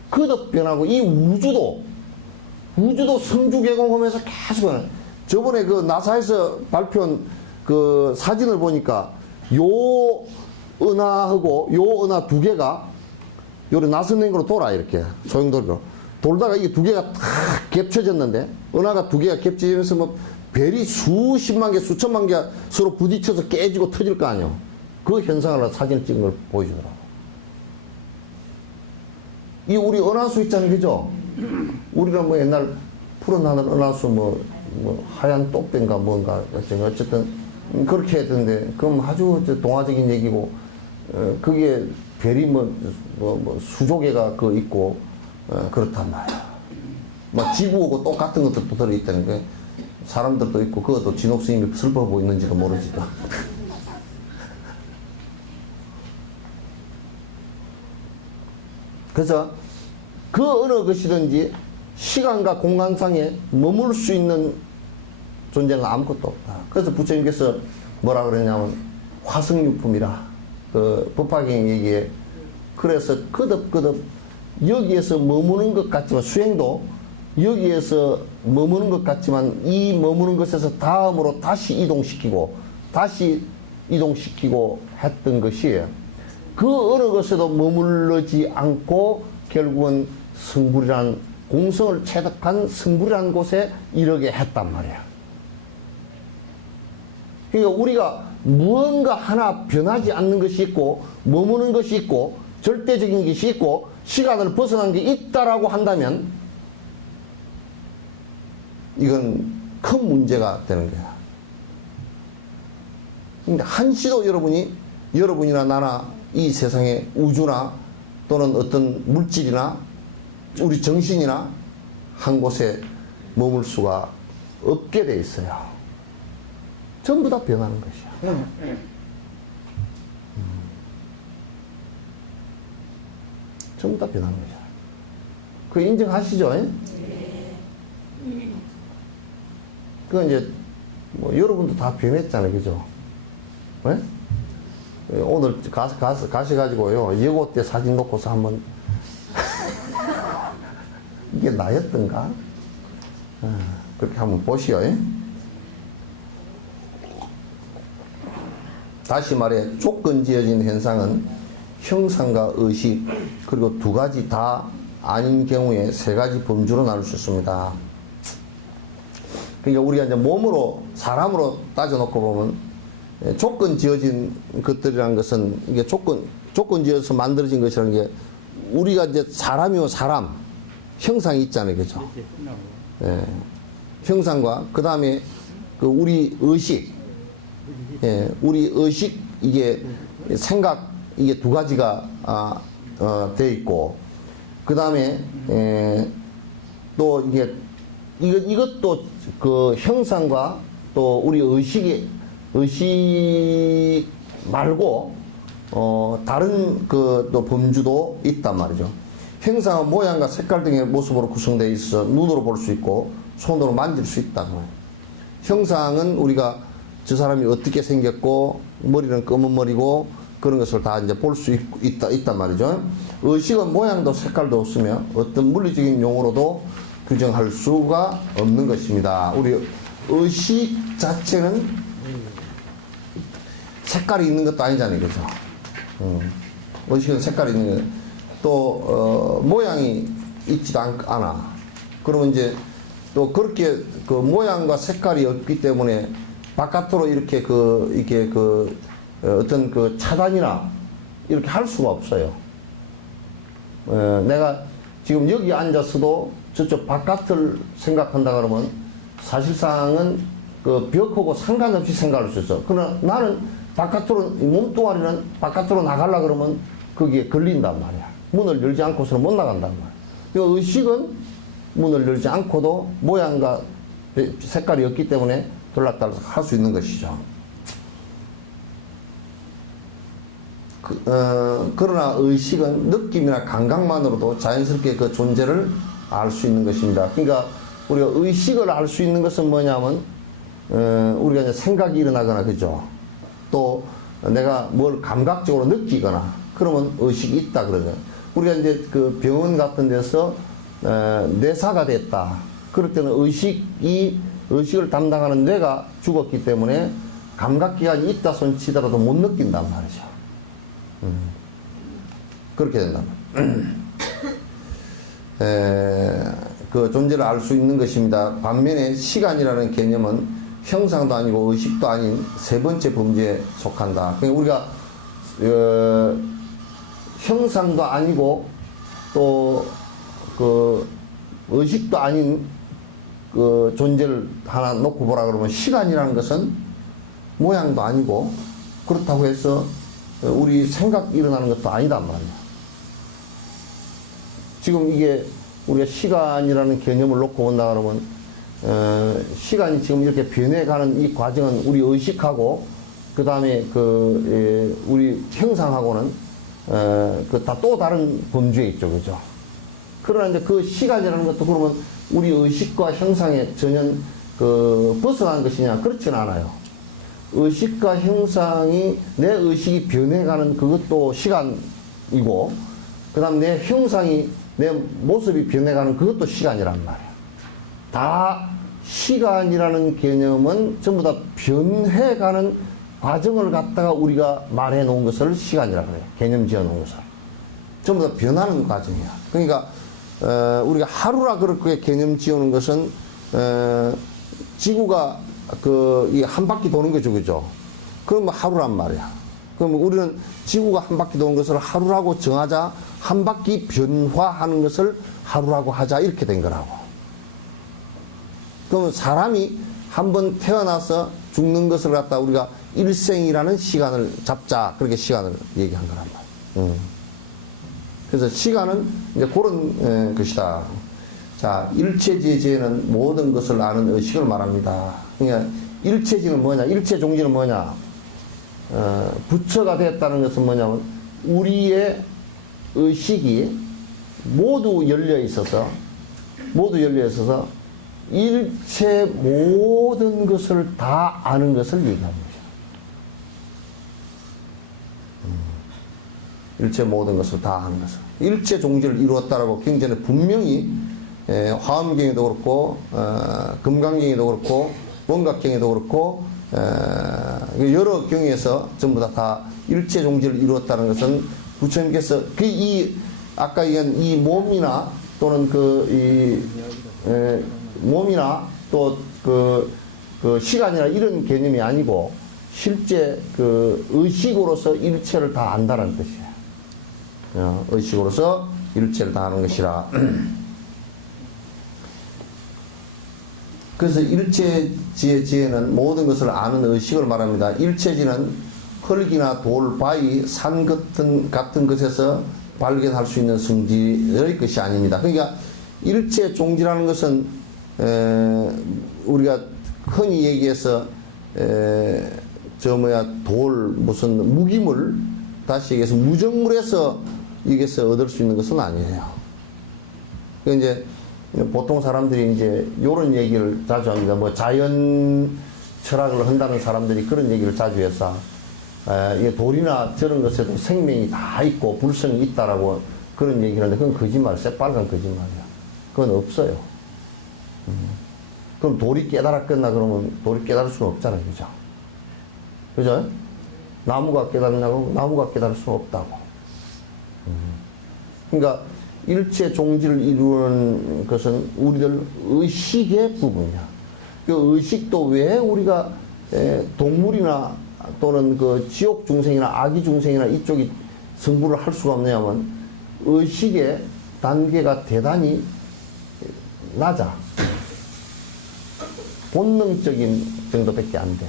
거듭 변하고 이 우주도 성주 개공하면서 계속 변해. 저번에 그 나사에서 발표한 그 사진을 보니까 요 은하하고 요 은하 두 개가 요런 나선행으로 돌아 이렇게 소용돌이로 돌다가 이게 두 개가 탁 겹쳐졌는데 은하가 두 개가 겹쳐지면서 뭐 별이 수십만 개 수천만 개 서로 부딪혀서 깨지고 터질 거 아니에요. 그 현상을 사진 찍은 걸 보여주더라고. 이 우리 은하수 있잖아요, 그죠? 우리가 뭐 옛날 푸른 하늘 은하수 뭐 하얀 똑배인가 뭔가 어쨌든 그렇게 했던데 그럼 아주 동화적인 얘기고 그게 별이 뭐 수조 개가 그 있고 그렇단 말이야. 뭐 지구하고 똑같은 것들도 들어있다는 게 사람들도 있고 그것도 진옥 스님이 슬퍼 보이는지도 모르지도. 그래서 그 어느 것이든지 시간과 공간상에 머물 수 있는 존재는 아무것도 없다. 그래서 부처님께서 뭐라 그러냐면 화승유품이라 그 법화경 얘기에 그래서 거듭 여기에서 머무는 것 같지만 수행도 여기에서 머무는 것 같지만 이 머무는 것에서 다음으로 다시 이동시키고 했던 것이 그 어느 것에도 머물러지 않고 결국은 성불이란 공성을 체득한 성불이라는 곳에 이르게 했단 말이야. 그러니까 우리가 무언가 하나 변하지 않는 것이 있고 머무는 것이 있고 절대적인 것이 있고 시간을 벗어난 게 있다라고 한다면 이건 큰 문제가 되는 거야. 근데 한시도 여러분이나 나나 이 세상의 우주나 또는 어떤 물질이나 우리 정신이나 한 곳에 머물 수가 없게 돼 있어요. 전부 다 변하는 것이야. 전부 다 변하는 것이야. 그 인정하시죠? 그건 이제 뭐 여러분도 다 변했잖아요, 그죠? 네? 오늘 가셔가지고요 예고 때 사진 놓고서 한번 이게 나였던가? 그렇게 한번 보시오. 다시 말해 조건지어진 현상은 형상과 의식 그리고 두 가지 다 아닌 경우에 세 가지 범주로 나눌 수 있습니다. 그러니까 우리가 이제 몸으로 사람으로 따져놓고 보면 조건 지어진 것들이라는 것은 이게 조건 지어서 만들어진 것이라는 게 우리가 이제 사람이요 사람 형상이 있잖아요, 그죠? 예, 형상과 그 다음에 그 우리 의식, 예, 우리 의식 이게 생각 이게 두 가지가 돼 있고 그 다음에 또 이게 이것도 그 형상과 또 우리 의식 말고 다른 그 또 범주도 있단 말이죠. 형상은 모양과 색깔 등의 모습으로 구성되어 있어 눈으로 볼 수 있고 손으로 만질 수 있다는 거예요. 형상은 우리가 저 사람이 어떻게 생겼고 머리는 검은 머리고 그런 것을 다 이제 볼 수 있단 말이죠. 의식은 모양도 색깔도 없으며 어떤 물리적인 용어로도 규정할 수가 없는 것입니다. 우리 의식 자체는 색깔이 있는 것도 아니잖아요, 그죠? 의식은 색깔이 있는 거. 또 모양이 있지도 않아. 그러면 이제 또 그렇게 그 모양과 색깔이 없기 때문에 바깥으로 이렇게 이게 어떤 그 차단이나 이렇게 할 수가 없어요. 내가 지금 여기 앉았어도 저쪽 바깥을 생각한다 그러면 사실상은 그 벽하고 상관없이 생각할 수 있어. 그러나 나는 바깥으로, 몸뚱아리는 바깥으로 나가려 그러면 거기에 걸린단 말이야. 문을 열지 않고서는 못 나간단 말이야. 그 의식은 문을 열지 않고도 모양과 색깔이 없기 때문에 들락달락 할 수 있는 것이죠. 그러나 의식은 느낌이나 감각만으로도 자연스럽게 그 존재를 알 수 있는 것입니다. 그러니까 우리가 의식을 알 수 있는 것은 뭐냐면 우리가 이제 생각이 일어나거나 그죠. 또 내가 뭘 감각적으로 느끼거나 그러면 의식이 있다 그러죠. 우리가 이제 그 병원 같은 데서 뇌사가 됐다. 그럴 때는 의식을 담당하는 뇌가 죽었기 때문에 감각기관이 있다 손 치더라도 못 느낀단 말이죠. 그렇게 된단 말이에요. 그 존재를 알 수 있는 것입니다. 반면에 시간이라는 개념은 형상도 아니고 의식도 아닌 세 번째 범주에 속한다. 그러니까 우리가 형상도 아니고 또 그 의식도 아닌 그 존재를 하나 놓고 보라 그러면 시간이라는 것은 모양도 아니고 그렇다고 해서 우리 생각이 일어나는 것도 아니단 말이야. 지금 이게 우리가 시간이라는 개념을 놓고 본다 그러면 시간이 지금 이렇게 변해가는 이 과정은 우리 의식하고 그 다음에 우리 형상하고는 다 또 다른 범주에 있죠, 그죠? 그러나 이제 그 시간이라는 것도 그러면 우리 의식과 형상에 전혀 벗어난 것이냐? 그렇지는 않아요. 의식과 형상이 내 의식이 변해가는 그것도 시간이고, 그 다음 내 형상이 내 모습이 변해가는 그것도 시간이란 말이에요. 다 시간이라는 개념은 전부 다 변해가는 과정을 갖다가 우리가 말해 놓은 것을 시간이라고 해요. 개념 지어 놓은 것을. 전부 다 변하는 과정이야. 그러니까 우리가 하루라 그렇게 개념 지어놓은 것은 지구가 이 한 바퀴 도는 거죠, 그죠? 그러면 하루란 말이야. 그럼 우리는 지구가 한 바퀴 도는 것을 하루라고 정하자, 한 바퀴 변화하는 것을 하루라고 하자, 이렇게 된 거라고. 그러면 사람이 한번 태어나서 죽는 것을 갖다 우리가 일생이라는 시간을 잡자, 그렇게 시간을 얘기한 거란 말이야. 그래서 시간은 이제 그런 것이다. 자, 일체지제는 모든 것을 아는 의식을 말합니다. 그러니까 일체지는 뭐냐? 일체종지는 뭐냐? 부처가 됐다는 것은 뭐냐면 우리의 의식이 모두 열려 있어서 일체 모든 것을 다 아는 것을 얘기합니다. 일체 모든 것을 다 아는 것을. 일체 종지를 이루었다라고 경전에 분명히 화엄경에도 그렇고 금강경에도 그렇고 원각경에도 그렇고 여러 경에서 전부 다 일체 종지를 이루었다는 것은 부처님께서 아까 얘기한 이 몸이나 또는 몸이나 또 그 시간이나 이런 개념이 아니고 실제 그 의식으로서 일체를 다 안다는 뜻이에요. 의식으로서 일체를 다 아는 것이라. 그래서 일체지에는 모든 것을 아는 의식을 말합니다. 일체지는 흙이나 돌, 바위, 산 같은 것에서 발견할 수 있는 성질의 것이 아닙니다. 그러니까 일체 종지라는 것은 우리가 흔히 얘기해서 돌 무슨 무기물, 다시 얘기해서 무정물에서 여기서 얻을 수 있는 것은 아니에요. 이제 보통 사람들이 이제 이런 얘기를 자주 합니다. 뭐 자연 철학을 한다는 사람들이 그런 얘기를 자주 해서 이게 돌이나 저런 것에도 생명이 다 있고 불성이 있다라고 그런 얘기를 하는데 그건 거짓말, 새빨간 거짓말이야. 그건 없어요. 그럼 돌이 깨달았겠나 그러면 돌이 깨달을 수는 없잖아요. 그죠? 그죠? 나무가 깨달았냐고 나무가 깨달을 수는 없다고. 그러니까 일체 종지를 이루는 것은 우리들 의식의 부분이야. 그 의식도 왜 우리가 동물이나 또는 그 지옥 중생이나 아기 중생이나 이쪽이 성불을 할 수가 없냐면 의식의 단계가 대단히 낮아. 본능적인 정도밖에 안 돼.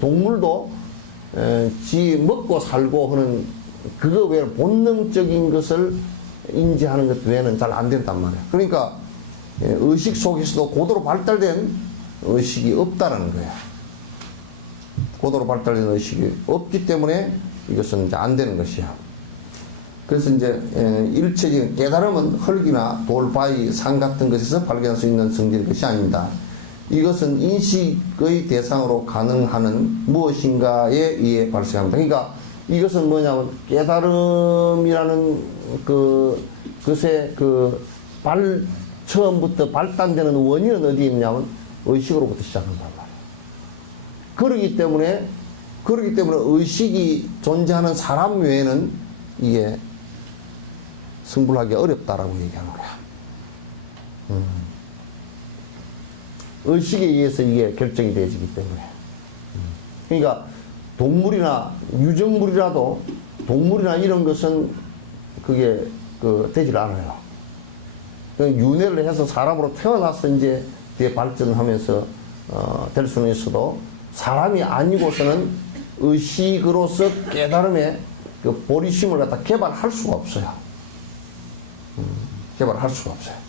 동물도 지 먹고 살고 하는 그거 외에 본능적인 것을 인지하는 것 외에는 잘 안 된단 말이야. 그러니까 의식 속에서도 고도로 발달된 의식이 없다라는 거야. 고도로 발달된 의식이 없기 때문에 이것은 이제 안 되는 것이야. 그래서 이제 일체적인 깨달음은 흙이나 돌, 바위, 산 같은 것에서 발견할 수 있는 성질의 것이 아닙니다. 이것은 인식의 대상으로 가능하는 무엇인가에 의해 발생합니다. 그러니까 이것은 뭐냐면 깨달음이라는 것의 처음부터 발단되는 원인은 어디에 있냐면 의식으로부터 시작한단 말이에요. 그렇기 때문에 의식이 존재하는 사람 외에는 이게 성불하기 어렵다라고 얘기하는 거야. 의식에 의해서 이게 결정이 되어지기 때문에. 그러니까 동물이나 유정물이라도 동물이나 이런 것은 그게 되질 않아요. 윤회를 해서 사람으로 태어나서 이제 뒤에 발전하면서 될 수는 있어도 사람이 아니고서는 의식으로서 깨달음의 그 보리심을 갖다 개발할 수가 없어요. 개발할 수가 없어요.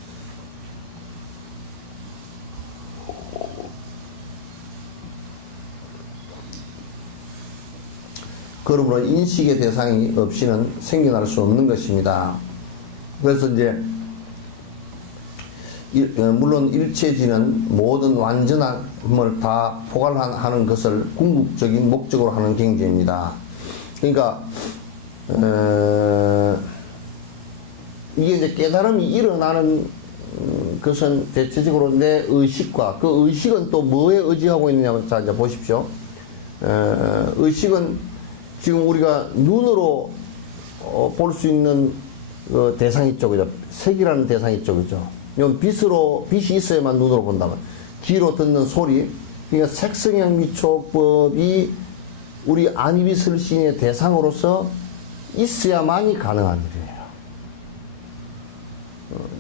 그러므로 인식의 대상이 없이는 생겨날 수 없는 것입니다. 그래서 이제 물론 일체지는 모든 완전함을 다 포괄하는 것을 궁극적인 목적으로 하는 경지입니다. 그러니까 이게 이제 깨달음이 일어나는 것은 대체적으로 내 의식과 그 의식은 또 뭐에 의지하고 있느냐면 자 이제 보십시오. 의식은 지금 우리가 눈으로 볼 수 있는 대상이 있죠, 그죠? 색이라는 대상이 있죠, 그죠? 이건 빛이 있어야만 눈으로 본다면. 귀로 듣는 소리, 그러니까 색성향 미촉법이 우리 안이비설신의 대상으로서 있어야만이 가능한 일이에요.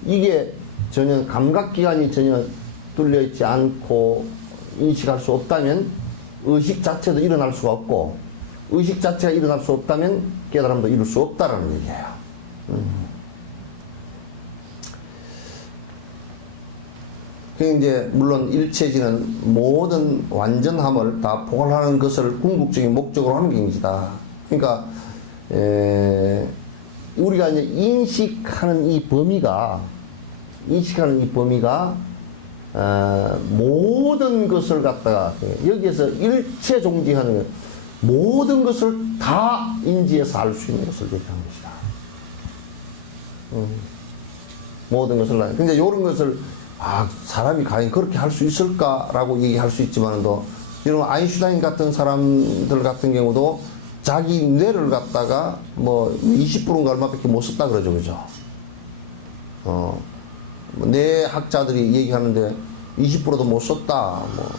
이게 전혀 감각기관이 전혀 뚫려있지 않고 인식할 수 없다면 의식 자체도 일어날 수가 없고 의식 자체가 일어날 수 없다면 깨달음도 이룰 수 없다라는 얘기예요. 그 이제 물론 일체지는 모든 완전함을 다 포괄하는 것을 궁극적인 목적으로 하는 경지다. 그러니까 우리가 이제 인식하는 이 범위가 모든 것을 갖다가 여기에서 일체 종지하는 것, 모든 것을 다 인지해서 알 수 있는 것을 얘기하는 것이다. 모든 것을 근데 이런 것을 사람이 과연 그렇게 할 수 있을까라고 얘기할 수 있지만도 이런 아인슈타인 같은 사람들 같은 경우도 자기 뇌를 갖다가 뭐 20%인가 얼마밖에 못 썼다 그러죠, 그죠? 뇌 학자들이 얘기하는데 20%도 못 썼다. 뭐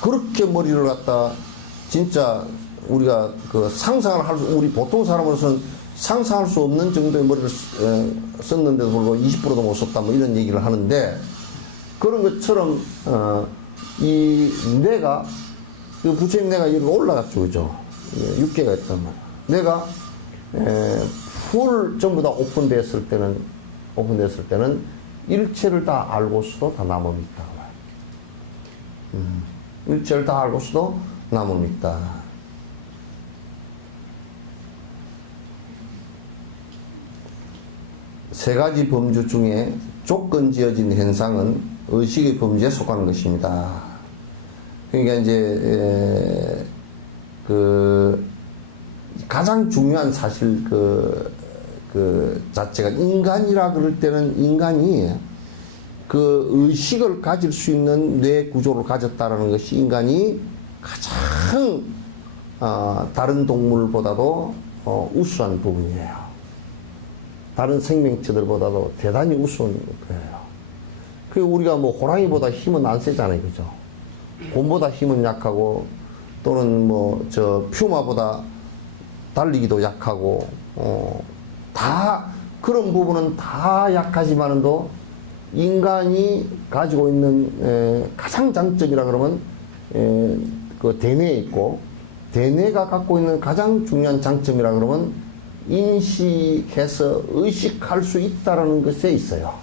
그렇게 머리를 갖다 진짜 우리가 그 상상을 우리 보통 사람으로서는 상상할 수 없는 정도의 머리를 썼는데도 불구하고 20%도 못 썼다 뭐 이런 얘기를 하는데, 그런 것처럼 이 뇌가, 그 부처님 뇌가 여기 올라갔죠, 그죠? 육계가 있단 말이야. 뇌가 풀 전부 다 오픈됐을 때는 일체를 다 알고서도 다 남음이 있다. 일체를 다 알고서도 남음이 있다. 세 가지 범주 중에 조건 지어진 현상은 의식의 범주에 속하는 것입니다. 그러니까 이제 그 가장 중요한 사실 그 자체가, 인간이라 그럴 때는 인간이 그 의식을 가질 수 있는 뇌 구조를 가졌다라는 것이 인간이 가장 다른 동물보다도 우수한 부분이에요. 다른 생명체들보다도 대단히 우수한 거예요. 그 우리가 뭐 호랑이보다 힘은 안 세잖아요, 그죠? 곰보다 힘은 약하고, 또는 뭐 저 퓨마보다 달리기도 약하고, 다 그런 부분은 다 약하지만도 인간이 가지고 있는 가장 장점이라 그러면 그 대뇌에 있고, 대뇌가 갖고 있는 가장 중요한 장점이라 그러면 인식해서 의식할 수 있다라는 것에 있어요.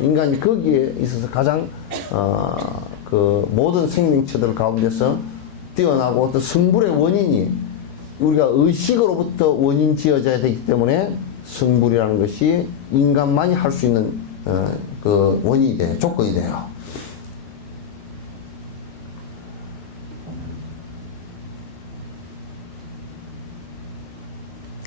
인간이 거기에 있어서 가장 그 모든 생명체들 가운데서 뛰어나고, 또 성불의 원인이 우리가 의식으로부터 원인 지어져야 되기 때문에 성불이라는 것이 인간만이 할 수 있는 그 원인이 돼요. 조건이 돼요.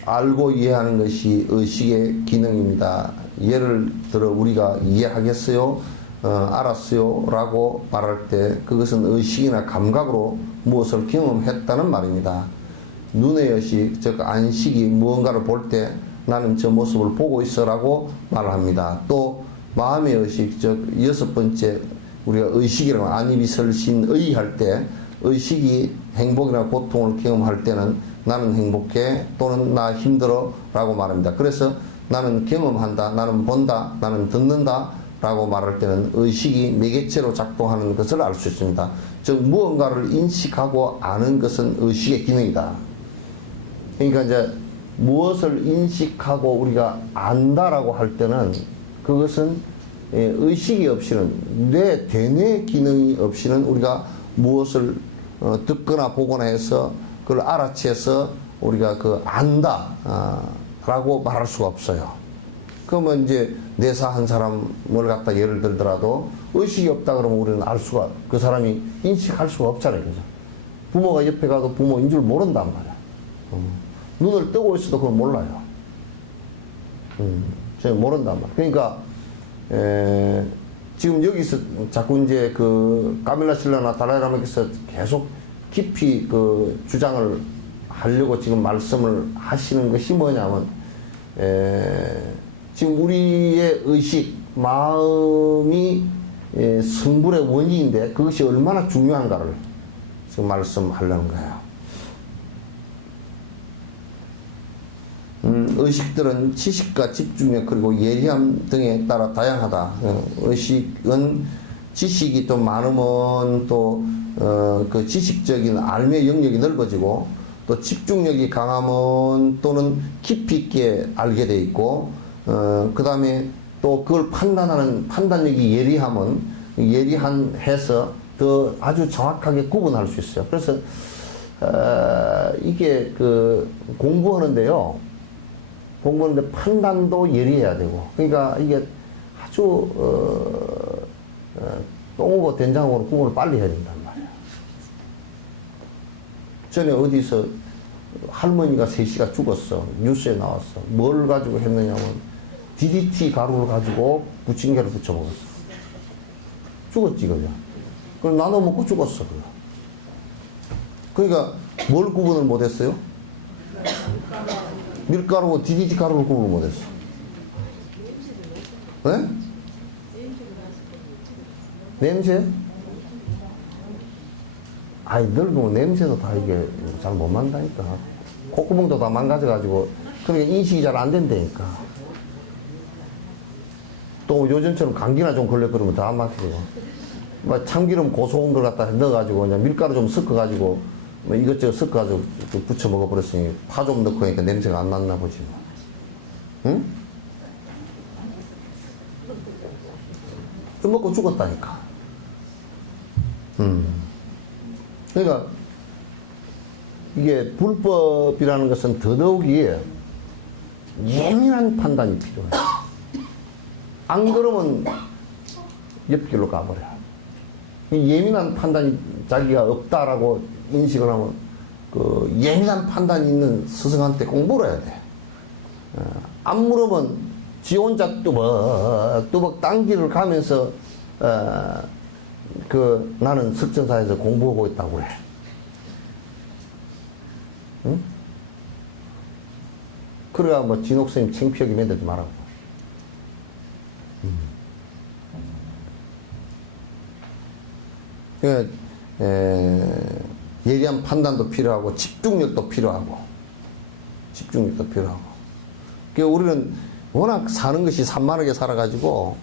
알고 이해하는 것이 의식의 기능입니다. 예를 들어 우리가 이해하겠어요? 알았어요? 라고 말할 때 그것은 의식이나 감각으로 무엇을 경험했다는 말입니다. 눈의 의식, 즉 안식이 무언가를 볼 때 나는 저 모습을 보고 있어 라고 말합니다. 또 마음의 의식, 즉 여섯 번째 우리가 의식이라고 안이비설신의 할 때, 의식이 행복이나 고통을 경험할 때는 나는 행복해, 또는 나 힘들어 라고 말합니다. 그래서 나는 경험한다, 나는 본다, 나는 듣는다 라고 말할 때는 의식이 매개체로 작동하는 것을 알 수 있습니다. 즉 무언가를 인식하고 아는 것은 의식의 기능이다. 그러니까 이제 무엇을 인식하고 우리가 안다라고 할 때는 그것은 의식이 없이는, 대뇌 기능이 없이는 우리가 무엇을 듣거나 보거나 해서 그걸 알아채서 우리가 그 안다 라고 말할 수가 없어요. 그러면 이제 내사 한 사람을 갖다 예를 들더라도 의식이 없다 그러면 우리는 알 수가, 그 사람이 인식할 수가 없잖아요, 그죠? 부모가 옆에 가도 부모인 줄 모른단 말이야. 눈을 뜨고 있어도 그걸 몰라요. 전혀 모른단 말이야. 그러니까 지금 여기서 자꾸 이제 그 까밀라 신라나 달라이라마께서 계속 깊이 그 주장을 하려고 지금 말씀을 하시는 것이 뭐냐면, 지금 우리의 의식, 마음이 성불의 원인인데 그것이 얼마나 중요한가를 지금 말씀하려는 거예요. 의식들은 지식과 집중력 그리고 예리함 등에 따라 다양하다. 의식은 지식이 좀 많으면 또 그 지식적인 알매 영역이 넓어지고, 또 집중력이 강하면 또는 깊이 있게 알게 돼 있고, 그 다음에 또 그걸 판단하는 판단력이 예리해서 더 아주 정확하게 구분할 수 있어요. 그래서 이게 그 공부하는데 판단도 예리해야 되고, 그러니까 이게 아주 똥하고 된장하고 구분을 빨리 해야 된단 말이야. 전에 어디서 할머니가 3시가 죽었어. 뉴스에 나왔어. 뭘 가지고 했느냐면 DDT 가루를 가지고 부침개를 부쳐 먹었어. 죽었지, 그죠? 그럼 나눠 먹고 죽었어, 그거. 그러니까 뭘 구분을 못했어요? 밀가루고 DDT 가루를 구분을 못했어. 네? 냄새? 아이, 늙으면 냄새도 다 이게 잘 못 만다니까. 콧구멍도 다 망가져가지고, 그러니까 인식이 잘 안 된다니까. 또 요즘처럼 감기나 좀 걸려 그러면 다 안 막히고. 뭐 참기름 고소한 걸 갖다 넣어가지고, 그냥 밀가루 좀 섞어가지고, 뭐 이것저것 섞어가지고 부쳐 먹어버렸으니 파 좀 넣고 하니까 냄새가 안 났나 보지 뭐. 응? 술 먹고 죽었다니까. 그러니까 이게 불법이라는 것은 더더욱이 예민한 판단이 필요해. 안 그러면 옆길로 가버려. 예민한 판단이 자기가 없다라고 인식을 하면 그 예민한 판단이 있는 스승한테 공부를 해야 돼. 안 물으면 지 혼자 뚜벅뚜벅 딴 길을 가면서 그 나는 석전사에서 공부하고 있다고 그래. 응? 그래야 뭐 진옥스님 창피하게 만들지 말라고. 그러니까 예리한 판단도 필요하고 집중력도 필요하고 그러니까 우리는 워낙 사는 것이 산만하게 살아가지고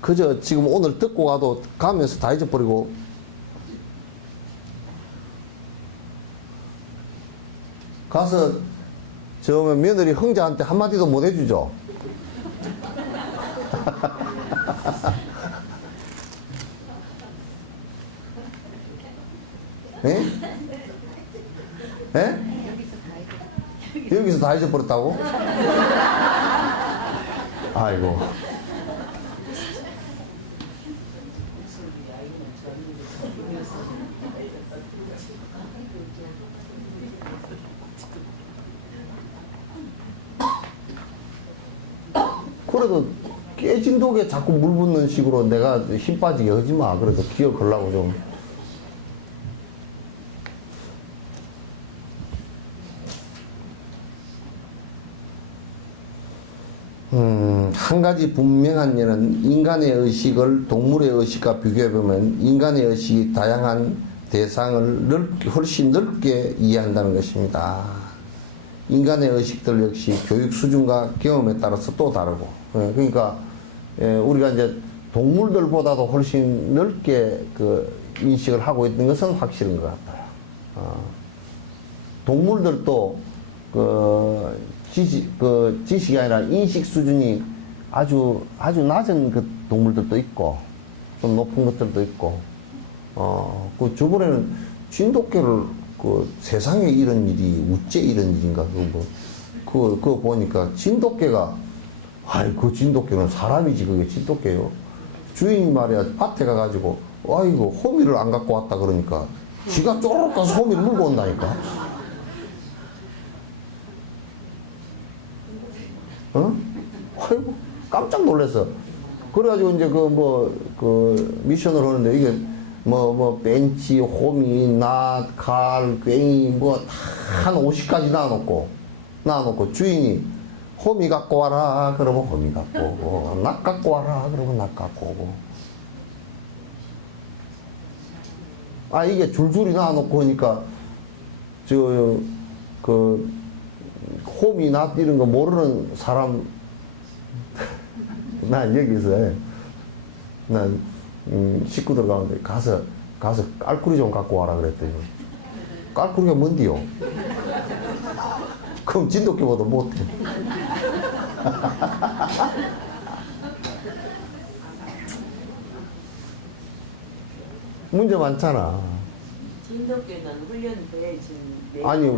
그저 지금 오늘 듣고 가도 가면서 다 잊어버리고 가서 저 며느리 흥자한테 한마디도 못 해주죠. 예? 예? 여기서 다 잊어버렸다고? 아이고. 그래도 깨진 독에 자꾸 물 붓는 식으로 내가 힘 빠지게 하지 마. 그래도 기억하려고 좀. 한 가지 분명한 예는 인간의 의식을 동물의 의식과 비교해보면 인간의 의식이 다양한 대상을 훨씬 넓게 이해한다는 것입니다. 인간의 의식들 역시 교육 수준과 경험에 따라서 또 다르고, 그러니까 우리가 이제 동물들보다도 훨씬 넓게 그 인식을 하고 있는 것은 확실한 것 같아요. 동물들도 지식이 아니라 인식 수준이 아주 낮은 그 동물들도 있고, 좀 높은 것들도 있고, 그 저번에는 진돗개를 세상에 이런 일이 우째 이런 일인가, 그거 보니까 진돗개가, 그 진돗개는 사람이지, 그게 진돗개요. 주인이 말이야, 밭에 가가지고, 아이고, 호미를 안 갖고 왔다 그러니까, 지가 쪼르륵 가서 호미를 물고 온다니까. 아이고, 깜짝 놀랐어. 그래가지고 이제 미션을 하는데 이게 벤치, 호미, 낫, 갈, 괭이 한 50가지 놔놓고 주인이 호미 갖고 와라 그러면 호미 갖고 오고, 낫 갖고 와라 그러면 낫 갖고 오고. 이게 줄줄이 놔놓고 하니까 호미, 낫 이런 거 모르는 사람, 난 여기서 식구들 가운데 가서 깔꾸리 좀 갖고 와라 그랬더니, 깔꾸리가 뭔디요? 그럼 진돗개보다 못해. 문제 많잖아. 진돗개는 훈련돼 지금. 아니,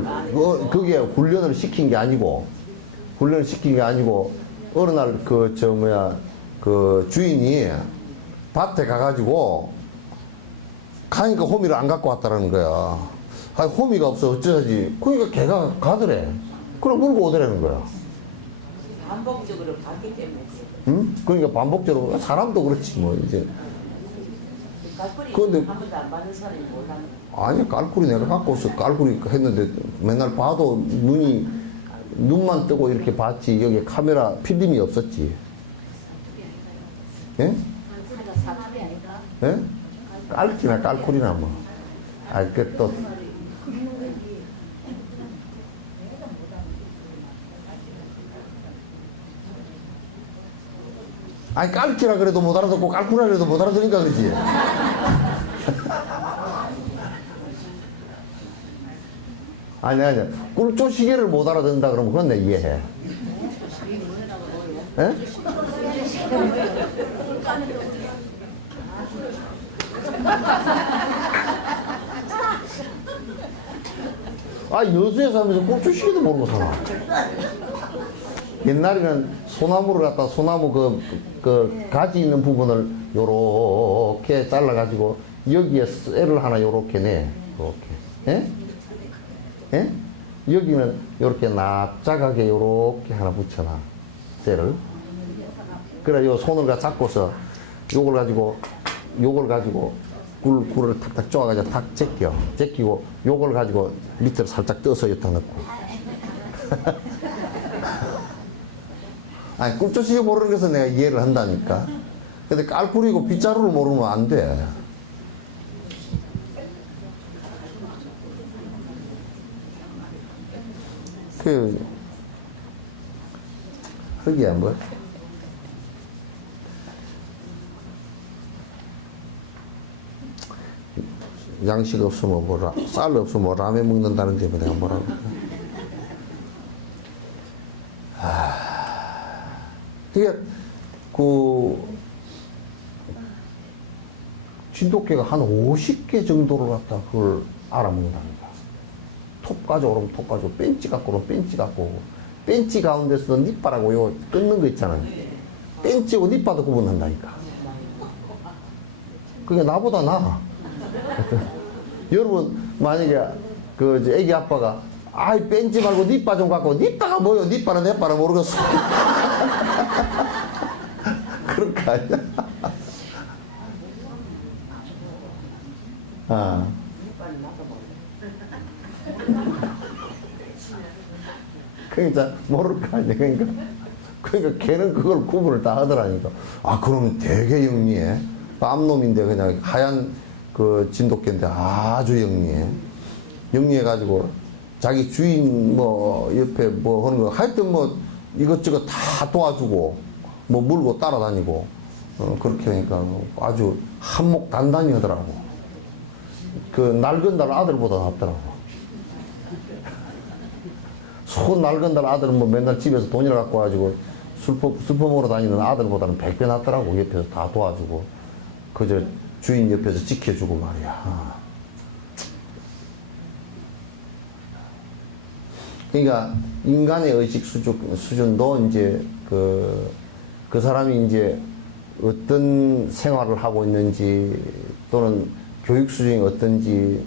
그게 훈련을 시킨 게 아니고, 어느 날 주인이 밭에 가가지고, 가니까 호미를 안 갖고 왔다라는 거야. 호미가 없어, 어쩌지. 그러니까 걔가 가더래. 그럼 물고 오더라는 거야. 반복적으로 갔기 때문에. 응? 그러니까 반복적으로, 사람도 그렇지, 뭐, 이제. 근데 한 번도 안 받은 사람이 몰라. 아니, 깔꾸리 내가 갖고 왔어. 깔꾸리 했는데 맨날 봐도 눈만 뜨고 이렇게 봤지. 여기 카메라 필름이 없었지. 예? 예? 깔기나 깔꾸리나 뭐. 아, 그 또. 아니, 깔기라 그래도 못 알아듣고 깔꾸라 그래도 못 알아듣으니까 그러지. 아니. 꿀조시개를 못 알아듣는다 그러면 그건 내 이해해. 에? 아, 여수에 살면서 꿀조시개도 모르고 살아. 옛날에는 소나무를 갖다 소나무 그 가지 있는 부분을 요렇게 잘라가지고 여기에 쇠를 하나 요렇게 내. 요렇게. 예? 예? 여기는 요렇게 납작하게 요렇게 하나 붙여놔. 쇠를. 그래, 요 손을 잡고서 요걸 가지고 굴을 탁탁 쪼아가지고 탁 제끼고 요걸 가지고 밑으로 살짝 떠서 여기다 넣고. 아니, 꿀조시개 모르는 것은 내가 이해를 한다니까. 근데 깔꿀이고 빗자루를 모르면 안 돼. 흙이야, 뭐. 양식 없으면 쌀 없으면 라면 먹는다는 점에 내가 뭐라고. 이게, 진돗개가 한 50개 정도를 갖다 그걸 알아먹는답니다. 톱 가져오면 그러면 톱 가져오고, 벤치 갖고 오면 벤치 갖고 오고, 벤치 가운데서 니빠라고 요 끊는 거 있잖아요. 벤치하고 니빠도 구분한다니까. 그게 나보다 나아. 여러분, 만약에 애기 아빠가, 아이, 벤치 말고 니빠 좀 갖고, 니빠가 뭐요? 니빠는 내빠는 모르겠어. 그런 거 아니야? 아. 그러니까 모를 거 아니야. 그러니까 걔는 그걸 구분을 다 하더라니까. 아, 그러면 되게 영리해. 암놈인데 그냥 하얀 그 진돗개인데 아주 영리해. 영리해가지고 자기 주인 뭐 옆에 뭐 하는 거 하여튼 뭐 이것저것 다 도와주고 뭐 물고 따라다니고 그렇게 하니까 아주 한몫 단단히 하더라고. 그 날건달 아들보다 낫더라고. 손 날건달 아들은 뭐 맨날 집에서 돈이나 갖고 와가지고 술 먹으러 다니는 아들보다는 100배 낫더라고. 옆에서 다 도와주고 그저 주인 옆에서 지켜주고 말이야. 그러니까 인간의 의식 수준도 이제 그 사람이 이제 어떤 생활을 하고 있는지 또는 교육 수준이 어떤지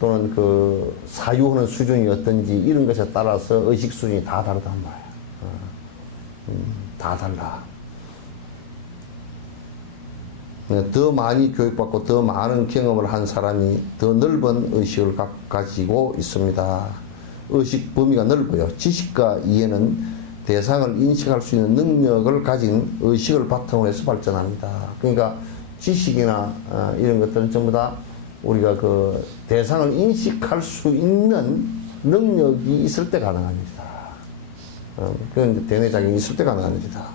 또는 그 사유하는 수준이 어떤지 이런 것에 따라서 의식 수준이 다 다르단 말이야. 다 달라. 더 많이 교육받고 더 많은 경험을 한 사람이 더 넓은 의식을 가지고 있습니다. 의식 범위가 넓어요. 지식과 이해는 대상을 인식할 수 있는 능력을 가진 의식을 바탕으로 해서 발전합니다. 그러니까 지식이나 이런 것들은 전부 다 우리가 그 대상을 인식할 수 있는 능력이 있을 때 가능합니다. 그건 대뇌작용이 있을 때 가능합니다.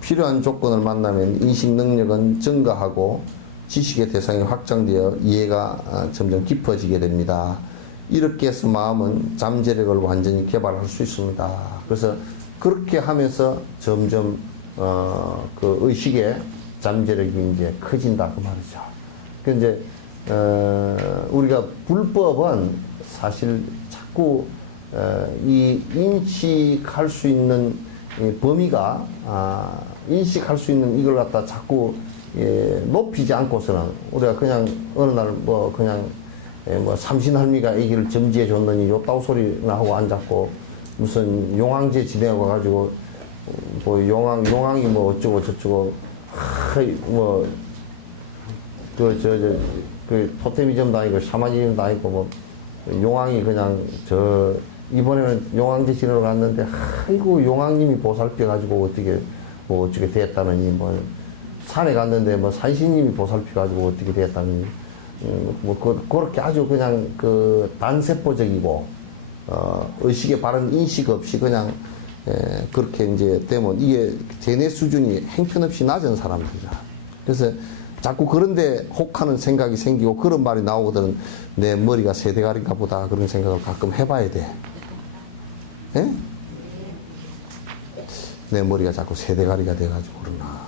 필요한 조건을 만나면 인식 능력은 증가하고 지식의 대상이 확장되어 이해가 점점 깊어지게 됩니다. 이렇게 해서 마음은 잠재력을 완전히 개발할 수 있습니다. 그래서 그렇게 하면서 점점 그 의식의 잠재력이 이제 커진다 그 말이죠. 그 이제 우리가 불법은 사실 자꾸 이 인식할 수 있는 범위가 인식할 수 있는 이걸 갖다 자꾸 높이지 않고서는 우리가 그냥 어느 날 뭐 그냥 뭐 삼신할미가 아기를 점지해 줬느니 요따오 소리나 하고 앉았고 무슨 용왕제 지내고 가지고 뭐 용왕이 뭐 어쩌고 저쩌고 뭐 그 토테미즘도 아니고 샤머니즘도 아니고 뭐 용왕이 그냥 이번에는 용왕제 지내러 갔는데 아이고 용왕님이 보살펴 가지고 어떻게 됐다느니 뭐 산에 갔는데 뭐 산신님이 보살펴 가지고 어떻게 됐다느니 그렇게 아주 그냥 그 단세포적이고, 의식의 바른 인식 없이 그냥, 그렇게 이제 되면 이게 재뇌 수준이 형편없이 낮은 사람들이다. 그래서 자꾸 그런데 혹하는 생각이 생기고 그런 말이 나오거든. 내 머리가 세대가리인가 보다 그런 생각을 가끔 해봐야 돼. 예? 내 머리가 자꾸 세대가리가 돼가지고 그러나.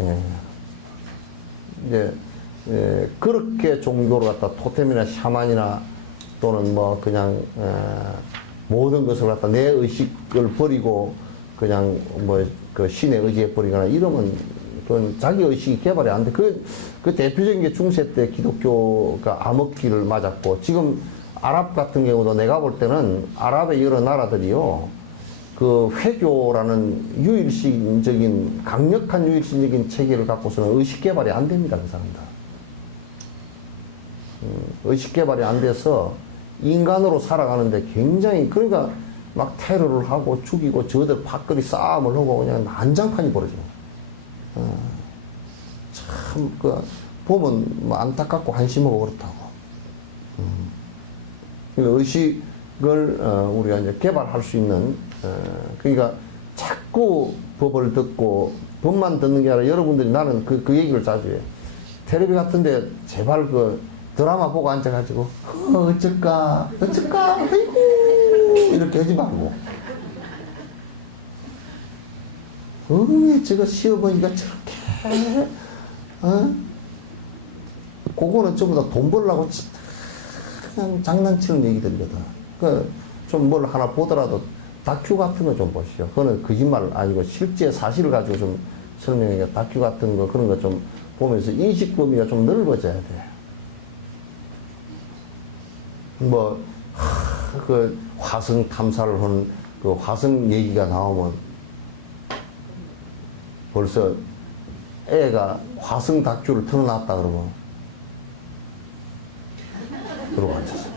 예. 이제, 그렇게 종교를 갖다 토템이나 샤만이나 또는 뭐 그냥, 모든 것을 갖다 내 의식을 버리고 그냥 뭐 그 신의 의지에 버리거나 이러면 그건 자기 의식이 개발이 안 돼. 그 대표적인 게 중세 때 기독교가 암흑기를 맞았고, 지금 아랍 같은 경우도 내가 볼 때는 아랍의 여러 나라들이요, 그 회교라는 유일신적인, 강력한 유일신적인 체계를 갖고서는 의식 개발이 안 됩니다, 그 사람들. 의식 개발이 안 돼서 인간으로 살아가는데 굉장히, 그러니까 막 테러를 하고 죽이고 저들 밖거리 싸움을 하고 그냥 난장판이 벌어져. 참, 보면 뭐 안타깝고 한심하고 그렇다고. 의식을, 우리가 이제 개발할 수 있는, 그러니까 자꾸 법을 듣고, 법만 듣는 게 아니라 여러분들이 나는 그 얘기를 자주 해. 텔레비 같은데 제발 드라마 보고 앉아가지고, 어쩔까, 아이고, 이렇게 하지 말고. 저거 시어머니가 저렇게, 그거는 전부 다 돈 벌려고 그냥 장난치는 얘기들이거든. 좀 뭘 하나 보더라도 다큐 같은 거 좀 보시죠. 그거는 거짓말 아니고 실제 사실을 가지고 좀 설명해. 다큐 같은 거, 그런 거 좀 보면서 인식 범위가 좀 넓어져야 돼. 화성 탐사를 하는 그 화성 얘기가 나오면 벌써 애가 화성 다큐를 틀어놨다 그러면 그러고 앉았어.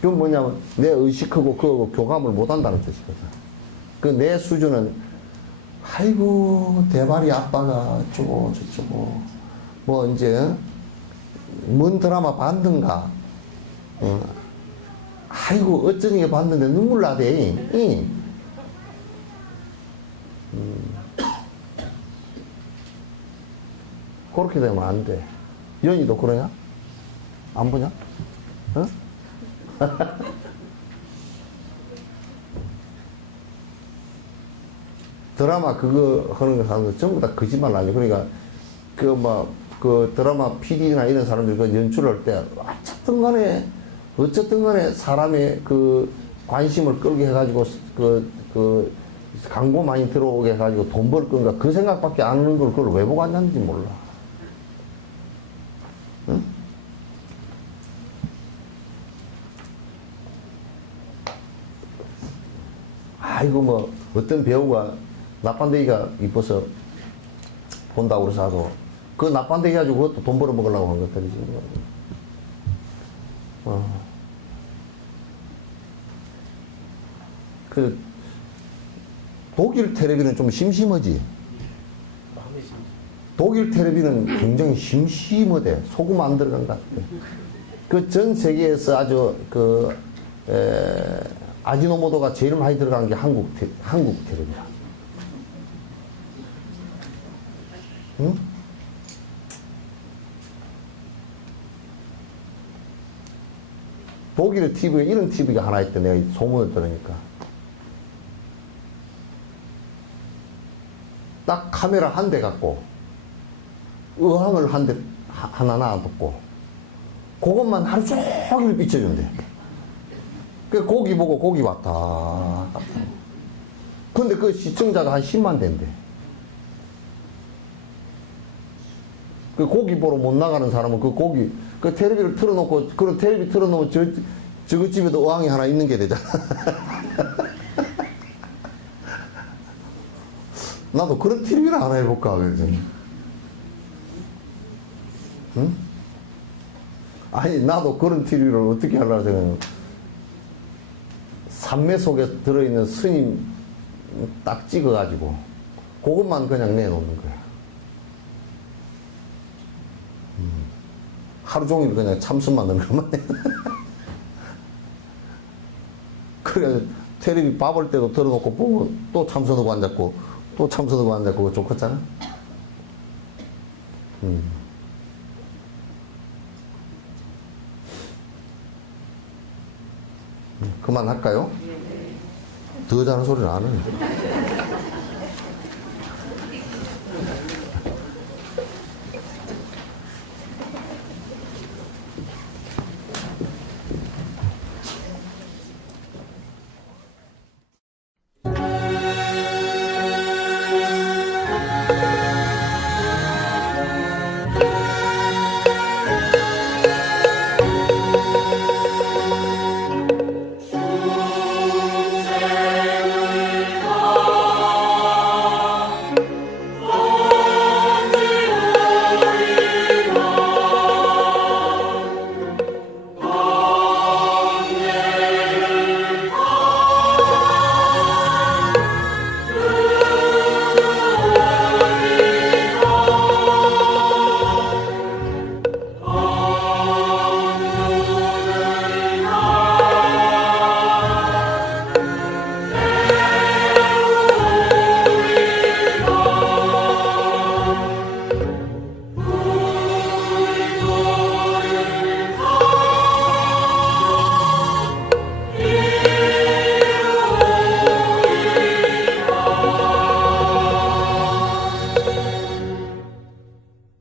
그건 뭐냐면 내 의식하고 그거하고 교감을 못한다는 뜻이거든. 그 내 수준은 아이고 대발이 아빠가 어쩌고 저쩌고 뭐 이제 뭔 드라마 봤는가, 아이고 어쩐 게 봤는데 눈물 나대. 그렇게 되면 안 돼. 연희도 그러냐? 안 보냐? 어? 드라마 그거 하는 사람들 전부 다 거짓말 아니야. 그러니까 그 드라마 PD나 이런 사람들이 그 연출을 할 때 어쨌든 간에 사람의 그 관심을 끌게 해가지고 그 광고 많이 들어오게 해가지고 돈 벌 건가 그 생각밖에 안 하는 걸 그걸 왜 보고 앉았는지 몰라. 응? 아이고 뭐 어떤 배우가 나빤데기가 이뻐서 본다고 그래서 하도 그 나빤데기 가지고 그것도 돈 벌어 먹으려고 한 것들이지. 독일 텔레비는 좀 심심하지. 독일 텔레비는 굉장히 심심하대. 소금 안 들어간 것 같아. 그 전 세계에서 아주 아지노모토가 제일 많이 들어간 게 한국 텔레비야. 응? 독일 TV에 이런 TV가 하나 있대. 내가 소문을 들으니까. 딱 카메라 한 대 갖고 의왕을 하나 놔뒀고 그것만 하루 종일 비춰준대. 그 고기 보고 고기 왔다. 근데 그 시청자가 한 10만 대인데. 그 고기 보러 못 나가는 사람은 그 텔레비를 틀어놓고, 그런 텔레비 틀어놓으면 저거 집에도 어항이 하나 있는 게 되잖아. 나도 그런 텔레비를 하나 해볼까, 그래서. 응? 아니, 나도 그런 텔레비를 어떻게 하려고 생각해. 산매 속에 들어있는 스님 딱 찍어가지고, 그것만 그냥 내놓는 거야. 하루 종일 그냥 참수만 하는 해. 그래 텔레비 밥 올 때도 들어놓고 보고 또 참선하고 앉았고 또 참선하고 앉았고 그거 좋겠잖아. 그만할까요? 더 자는 소리는 안 해.